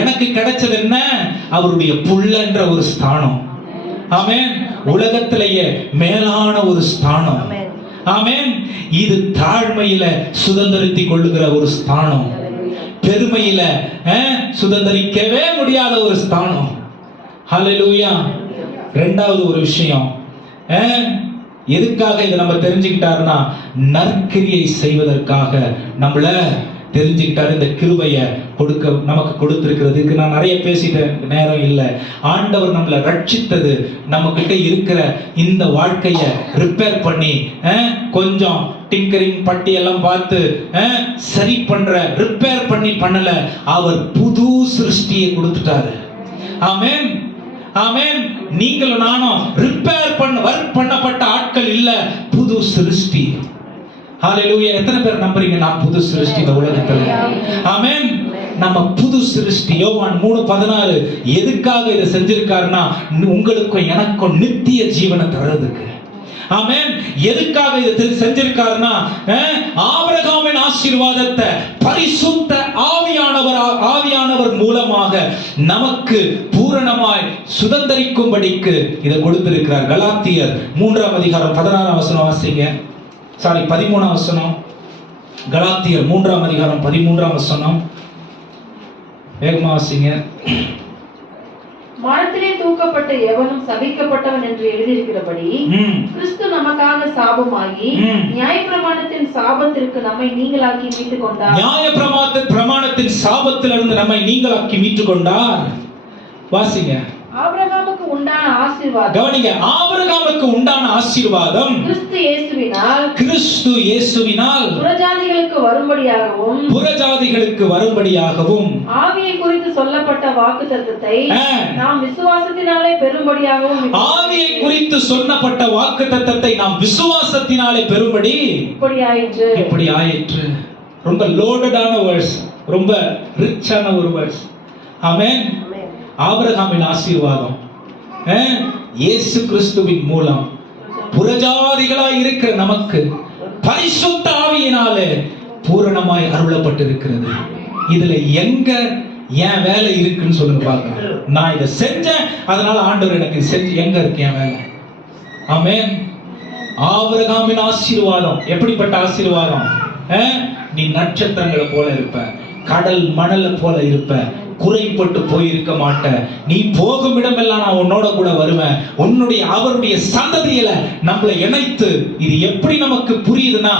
எனக்கு கிடைச்சது என்ன? அவருடைய புல்லன்ற ஒரு ஸ்தானம். ஆமென். உலகத்திலேயே மேலான ஒரு ஸ்தானம். ஆமென். இது தாழ்மையில சுதந்தரித்துக் கொள்ளுகிற ஒரு ஸ்தானம், பெருமையில சுதந்தரிக்கவே முடியாத ஒரு ஸ்தானம். ஹல்லேலூயா. 2வது ஒரு விஷயம், எதுக்காக இதை நம்ம தெரிஞ்சுக்கிட்டாருன்னா, நற்கிரியை செய்வதற்காக நம்மள தெரிஞ்சுக்கிட்டாரு. இந்த கிருபையை நமக்கு கொடுத்திருக்கிறதுக்கு நான் நிறைய பேசிட்டேன், நேரம் இல்லை. ஆண்டவர் நம்மளை ரட்சித்தது நம்ம கிட்ட இருக்கிற இந்த வாழ்க்கையை ரிப்பேர் பண்ணி கொஞ்சம் டிங்கரிங் பட்டி எல்லாம் பார்த்து சரி பண்ற ரிப்பேர் பண்ணல. அவர் புது சிருஷ்டியை கொடுத்துட்டாரு. ஆமென். ஆமென். நீங்களும் நானும் ரிப்பேர் பண்ணப்பட்ட ஆட்கள் இல்ல, புது சிருஷ்டி. ஹல்லேலூயா. எத்தனை பேர் நம்புறீங்க நான் புது சிருஷ்டி இந்த உலகத்துல? ஆமென். நம்ம புது சிருஷ்டி. யோவான் 3:16 எதுக்காக இதை செஞ்சிருக்காருன்னா, உங்களுக்கும் எனக்கும் நித்திய ஜீவனை தர்றதுக்கு. ஆமென். எதுக்காக இதை செஞ்சிருக்காருன்னா, ஆபிரகாமின் ஆசீர்வாதத்தை பரிசுத்த ஆவியானவர் மூலமாக நமக்கு பூரணமாய் சுதந்தரிக்கும்படிக்கு இதை கொடுத்திருக்கிறார். கலாத்தியர் 3ஆம் அதிகாரம் 16ஆம் வசனம் வாசிங்க. 13ஆம் வசனம். கலாத்தியர் 3ஆம் அதிகாரம் 13ஆம் வசனம். வேகமா வாசிங்க. மரத்திலே தூக்கப்பட்ட எவனும் சபிக்கப்பட்டவன் என்று எழுதியிருக்கிறபடி கிறிஸ்து நமக்காக சாபமாகி நியாயப்பிரமாணத்தின் சாபத்திற்கு நம்மை நீங்களாக்கி மீட்டுக் கொண்டார். நியாயப்பிரமாணத்தின் சாபத்திலிருந்து நம்மை நீங்களாக்கி மீட்டுக் கொண்டார். வாசிங்க. ஆபிரகாமுக்கு உண்டான ஆசீர்வாதம். கவனிங்க. ஆபிரகாமுக்கு உண்டான ஆசீர்வாதம் கிறிஸ்து இயேசுவினால் புறஜாதிகளுக்கு வரும்படியாகவும் ஆவியை குறித்து சொல்லப்பட்ட வாக்குத்தத்தத்தை நாம் விசுவாசத்தினாலே பெறும்படியாகவும். ஆவியை குறித்து சொல்லப்பட்ட வாக்குத்தத்தத்தை நாம் விசுவாசத்தினாலே பெறும்படி இப்படி ஆயிற்று. ரொம்ப லோடடான வேர்ட்ஸ், ரொம்ப ரிச்சான ஒரு வேர்ட்ஸ். ஆமென். ஆபிரகாமின் ஆசீர்வாதம் இயேசு கிறிஸ்துவின் மூலம் புறஜாதிகளாய் இருக்கிற நமக்கு பரிசுத்த ஆவியினாலே பூரணமாய் அருளப்பட்டிருக்கிறது. இதுல எங்க என் வேலை இருக்குன்னு சொல்லுங்க பாக்க. நான் இதை செஞ்சேன், அதனால ஆண்டவர் எனக்கு செஞ்சு எங்க இருக்கு என் வேலை? ஆமென். ஆபிரகாமின் ஆசீர்வாதம் எப்படிப்பட்ட ஆசீர்வாதம்? நீ நட்சத்திரங்களை போல இருப்ப, கடல் மணலை போல இருப்ப, குறைப்பட்டு போயிருக்க மாட்ட. நீ போகும் இடமெல்லாம் நான் உன்னோட கூட வருவேன். அவருடைய சந்ததியில நம்மளை இணைத்து. இது எப்படி நமக்கு புரியுதுன்னா,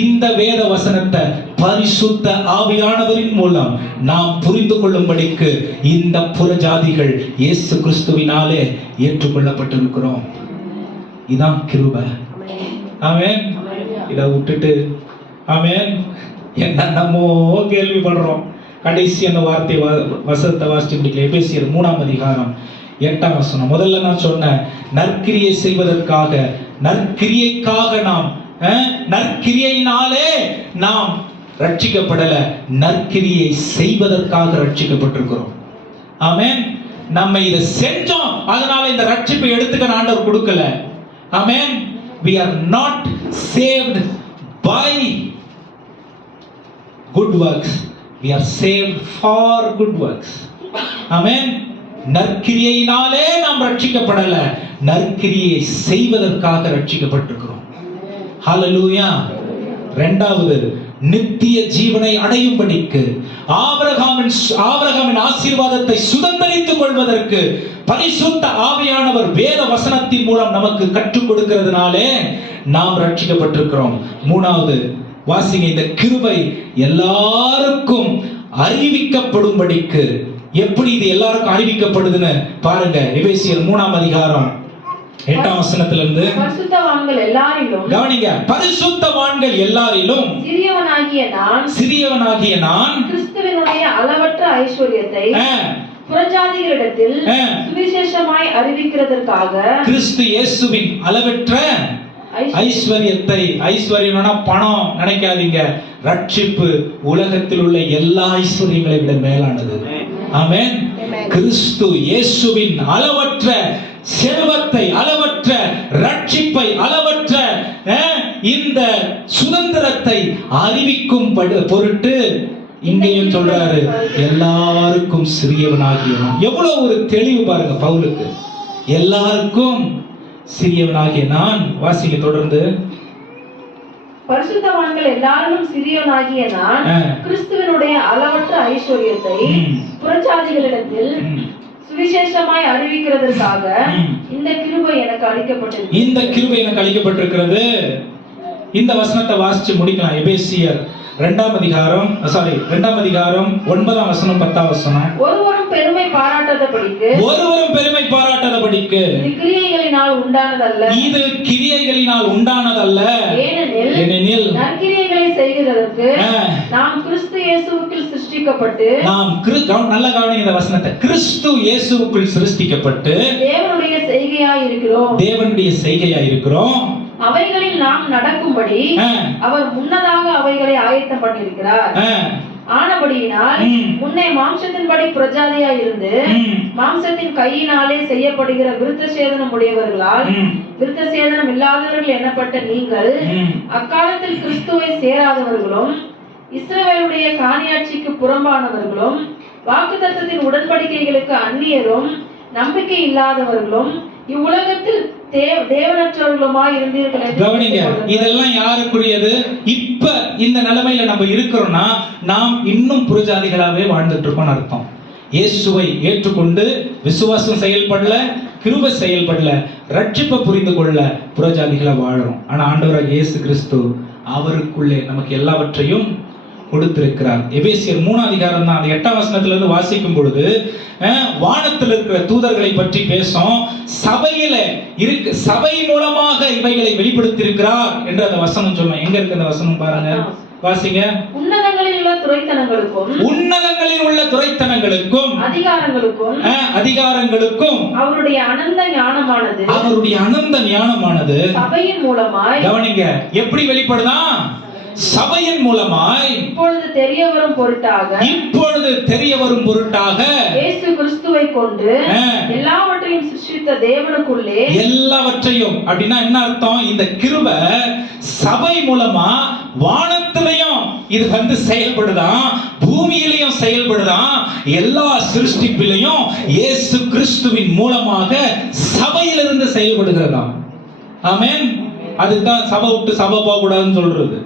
இந்த வேத வசனத்தை பரிசுத்த ஆவியானவரின் மூலம் நாம் புரிந்து கொள்ளும்படிக்கு இந்த புறஜாதிகள் இயேசு கிறிஸ்துவினாலே ஏற்றுக்கொள்ளப்பட்டிருக்கிறோம். இதான் கிருபை. ஆமென். இதை விட்டுட்டு ஆமென் என்னென்னமோ கேள்விப்படுறோம். கடைசி அந்த வார்த்தை வசனத்தை வாசிச்சு முடிக்கல. எபேசியர் 3ஆம் அதிகாரம் 8ஆம் வசனம். முதல்ல நான் சொன்னேன், நற்கிரியை செய்வதற்காக, நற்கிரியைக்காக நாம் நற்கிரியையினாலே நாம் ரட்சிக்கப்படல, நற்கிரியை செய்வதற்காக ரட்சிக்கப்பட்டிருக்கிறோம். ஆமென். நம்ம இதை செஞ்சோம், அதனால இந்த ரட்சிப்பை எடுத்துக்க ஆண்டவர் கொடுக்கல. ஆமென். we are not saved by good works, we are saved for good works. Amen. நற்கிரியையினாலே நாம் ரட்சிக்கப்படல, நற்கிரியை செய்வதற்காக ரட்சிக்கப்பட்டிருக்கிறோம். ஹல்லேலூயா. இரண்டாவது, நித்திய ஜீவனை அடையும்படிக்கு ஆபிரகாமின் ஆசீர்வாதத்தை சுதந்தரித்துக் கொள்வதற்கு பரிசுத்த ஆவியானவர் வேத வசனத்தின் மூலம் நமக்கு கற்றுக் கொடுக்கிறதுனாலே நாம் ரட்சிக்கப்பட்டிருக்கிறோம். மூணாவது, வாசிங்க, இந்த கிருபை எல்லாருக்கும் அறிவிக்கப்படும்படிக்கு. எப்படி இது எல்லாருக்கும் அறிவிக்கப்படுதுன்னு பாருங்க. எபேசியர் 3ஆம் அதிகாரம் 8ஆம் வசனத்திலிருந்து. பரிசுத்தவான்கள் எல்லாரிலும், கவனிங்க, பரிசுத்தவான்கள் எல்லாரிலும் சிறியவனாகிய நான் கிறிஸ்துவினுடைய அளவற்ற ஐஸ்வரியத்தை புறஜாதிகளிடத்தில் சுவிசேஷமாய் அறிவிக்கிறதற்காக, கிறிஸ்து இயேசுவின் அளவற்ற ஐஸ்வரியத்தை, ஐஸ்வர்யம்னா பணம் நினைக்காதீங்க, ரட்சிப்பு உலகத்தில் உள்ள எல்லா ஐஸ்வர்யங்களை விட மேலானது. ஆமென். கிறிஸ்து இயேசுவின் அளவற்ற செல்வத்தை, அளவற்ற ரட்சிப்பை, அளவற்ற இந்த சுதந்திரத்தை அறிவிக்கும் பொருட்டு இங்கேயும் சொல்றாரு, எல்லாருக்கும் சிறியவனாகியவன். எவ்வளவு ஒரு தெளிவு பாருங்க பவுலுக்கு. எல்லாருக்கும் சிறியவனாகிய நான். வாசிங்க தொடர்ந்து. பரிசுத்தவான்கள் எல்லாரும் சிறியவனாகிய நான் கிறிஸ்துவினுடைய அளவற்ற ஐஸ்வரியத்தை புறஜாதிகளிடத்தில் சுவிசேஷமாய் அறிவிக்கிறதற்காக இந்த கிருபை எனக்கு அளிக்கப்பட்டது. இந்த கிருபை எனக்கு அளிக்கப்பட்டிருக்கிறது. இந்த வசனத்தை வாசிச்சு முடிக்கலாம். எபேசியர் 2ஆம் அதிகாரம் 9ஆம் வசனம் 10ஆம் வசனம். ஒருவரும் பெருமை பாராட்டாதபடிக்கு இது கிரியைகளினால் உண்டானதல்ல. ஏனெனில் நற்கிரியைகளை செய்கிறதற்கு நாம் கிறிஸ்து இயேசுவுக்குள் சிருஷ்டிக்கப்பட்டு, நல்ல கவனிங்க இந்த வசனத்தை, கிறிஸ்து இயேசுவுக்குள் சிருஷ்டிக்கப்பட்டு தேவனுடைய செய்கையாய் இருக்கிறோம். அவைகளில் நாம் நடக்கும்படி அவர் முன்னதாக அவைகளை ஆயத்தம் பண்ணியிருக்கிறார். ஆனபடியினால் முன்னே மாம்சத்தின்படி பிரஜாதியாய் இருந்து மாம்சத்தின் கையினாலே செய்யப்படுகிற விருத்த சேதனம் உடையவர்களால் விருத்த சேதனம் இல்லாதவர்கள் எண்ணப்பட்ட நீங்கள் அக்காலத்தில் கிறிஸ்துவை சேராதவர்களும் இஸ்ரவேலுடைய காணியாட்சிக்கு புறம்பானவர்களும் வாக்குத்தத்தத்தின் உடன்படிக்கைகளுக்கு அந்நியரும் நம்பிக்கை இல்லாதவர்களும் இவ்வுலகத்தில் தேவனற்றவர்களுமாய் இருந்தீர்கள். கவனிங்க, இதெல்லாம் யாருக்குரியது? இப்ப இந்த நிலைமையில நம்ம இருக்கிறோம்னா நாம் இன்னும் புறஜாதிகளாவே வாழ்ந்துட்டு இருக்கோம்னு அர்த்தம். இயேசுவை ஏற்றுக்கொண்டு விசுவாசம் செயல்படல, கிருபை செயல்படல, ரட்சிப்பை புரிந்து கொள்ள புறஜாதிகளா வாழறோம். ஆனா ஆண்டவராகிய இயேசு கிறிஸ்து அவருக்குள்ளே நமக்கு எல்லாவற்றையும் கொடுத்திருக்கிறார். எபேசியர் 3ஆம் அதிகாரம் தான், அது 8ஆம் வசனத்துல இருந்து வாசிக்கும் பொழுது வானத்தில் இருக்கிற தூதர்களை பற்றி பேசும். சபையில இருக்கு, சபை மூலமாக இவைகளை வெளிப்படுத்தி இருக்கிறார் என்று அந்த வசனம் சொல்லும். எங்க இருக்கு அந்த வசனம் பாருங்க, வாசிங்க. உன்னதங்களில் உள்ள துரைத்தனங்களுக்கும் அதிகாரங்களுக்கும் அவருடைய அனந்த ஞானமானது சபையின் மூலமாய், கவனிங்க, எப்படி வெளிப்படுதா? சபையின் மூலமாய் இப்பொழுது தெரிய வரும் பொருட்டாக இயேசு கிறிஸ்துவை கொண்டு எல்லாவற்றையும் சிருஷ்டித்த தேவனுக்குள்ளே, எல்லாவற்றையும் அப்படின்னா என்ன அர்த்தம்? இந்த கிருபை சபை மூலமா வானத்திலையும் இது வந்து செயல்படுதான், பூமியிலையும் செயல்படுதான், எல்லா சிருஷ்டிப்பிலையும் இயேசு கிறிஸ்துவின் மூலமாக சபையிலிருந்து செயல்படுகிறதாம். ஆமென். அதுதான் சபை விட்டு சபை போக கூடாதுன்னு சொல்றது.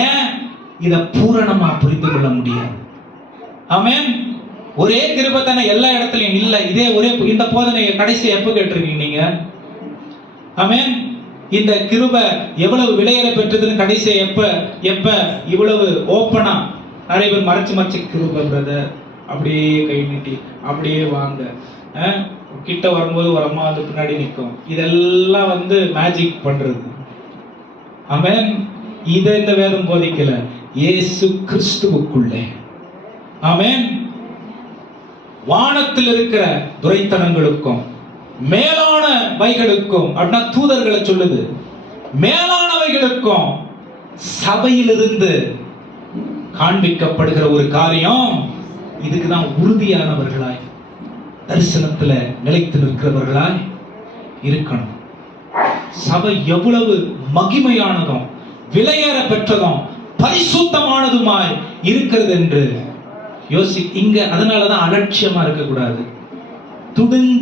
ஏன்? இத பூரணமா புரிந்து கொள்ள முடியாது. ஆமென். ஒரே கிருபை தானே எல்லா இடத்துலயும் இல்ல. இதே ஒரே இந்த போதனையை கடைசி எப்ப கேட்டிருக்கீங்க நீங்க? ஆமென். இந்த கிருபை எவ்வளவு விலையேற பெற்றதுன்னு கடைசி எப்ப இவ்வளவு ஓப்பனா நிறைய பேர் மறைச்சு கிருபை பிரதர் அப்படியே கை நீட்டி அப்படியே வாங்க, கிட்ட வரும்போது ஒரு அம்மா வந்து பின்னாடி நிற்கும். இதெல்லாம் வந்து மேஜிக் பண்றது. ஆமென். இதை இந்த வேதம் போதிக்கல. இயேசு கிறிஸ்துவுக்குள்ளே, ஆமென், வானத்தில் இருக்கிற துரைத்தனங்களுக்கும் மேலான வைகளுக்கும் அப்படின்னா தூதர்களை சொல்லுது, மேலானவைகளுக்கும் சபையிலிருந்து காண்பிக்கப்படுகிற ஒரு காரியம். இதுக்குதான் உறுதியானவர்களாய் தரிசனத்துல நிலைத்து நிற்கிறவர்களாய் இருக்கணும். சபை எவ்வளவு மகிமையானதும் விலையேற பெற்றதும் பரிசுத்தமானதுமாய் இருக்கிறது என்று இங்க அதனாலதான் அலட்சியமா இருக்கக்கூடாது,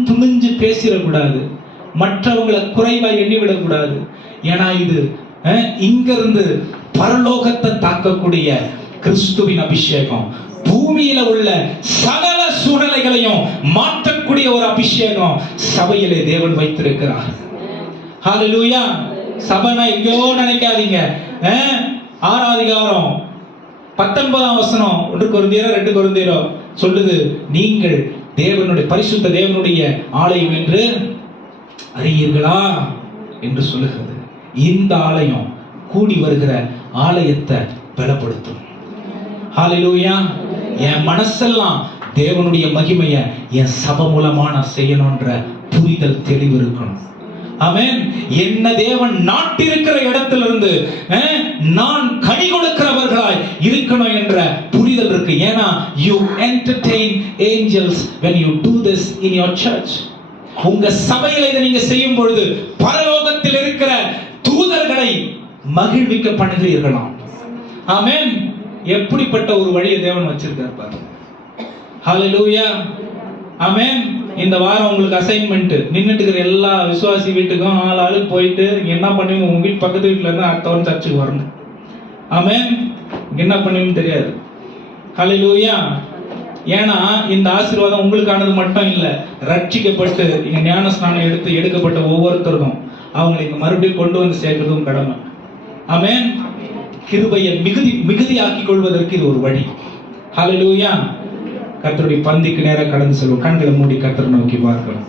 துணிஞ்சு பேசிடக்கூடாது, மற்றவங்களை குறைவா எண்ணிவிடக்கூடாது. ஏன்னா இது இங்க இருந்து பரலோகத்தை தாக்கக்கூடிய கிறிஸ்துவின் அபிஷேகம், பூமியில உள்ள சகல சூழ்நிலைகளையும் மாற்றக்கூடிய ஒரு அபிஷேகம் சபையிலே தேவன் வைத்திருக்கிறார். ஹல்லேலூயா. சபைனா எங்கேயோ நினைக்காதீங்க. 6ஆம் அதிகாரம் 19ஆம் வசனம் 1 கொரிந்தியர் 2 கொரிந்தியர் சொல்லுது, நீங்கள் தேவனுடைய பரிசுத்த தேவனுடைய ஆலயம் என்று அறியீர்களா என்று சொல்லுகிறது. இந்த ஆலயம் கூடி வருகிற ஆலயத்தை பலப்படுத்தும். ஹல்லேலூயா. என் மனசெல்லாம் தேவனுடைய மகிமையை என் சபை மூலமா நான் செய்யணும்ன்ற புரிதல் தெளிவு இருக்கணும். ஆமென். என்ன தேவன் நாட்டிருக்கிற இடத்திலிருந்து நான் கனி கொடுக்கிறவர்களாய் இருக்கணும் என்ற புரிதல் இருக்கு. ஏன்னா you entertain angels when you do this in your church. உங்க சபையில இதை நீங்க செய்யும் பொழுது பரலோகத்தில் இருக்கிற தூதர்களை மகிழ்விக்க பண்ணுகிறீர்களாம். ஆமென். எப்படிப்பட்ட ஒரு வழியை தேவன் வச்சிருக்கார் பாருங்க. ஹல்லேலூயா. ஆமென். இந்த வாரம் உங்களுக்கு அசைன்மெண்ட், நின்னுட்டு இருக்கிற எல்லா விசுவாசி வீட்டுக்கும் ஆளு போயிட்டு என்ன பண்ணுவீங்க, உங்க வீட்டு பக்கத்து வீட்டுல இருந்து அடுத்த வாரம் சர்ச்சுக்கு வரணும். ஆமென். என்ன பண்ணுவீங்கன்னு தெரியாது. ஹல்லேலூயா. ஏன்னா இந்த ஆசீர்வாதம் உங்களுக்கானது மட்டும் இல்ல, ரட்சிக்கப்பட்டு இங்க ஞான ஸ்நானம் எடுக்கப்பட்ட ஒவ்வொருத்தருக்கும் அவங்களை இங்க மறுபடியும் கொண்டு வந்து சேர்க்கிறதும் கடமை. ஆமென். கிருபையை மிகுதியாக்கி கொள்வதற்கு இது ஒரு வழி. ஹல்லேலூயா. கர்த்தருடைய பந்திக்கு நேரா கடந்து செல்வோம். கண்களை மூடி கர்த்தரை நோக்கி பார்க்கலாம்.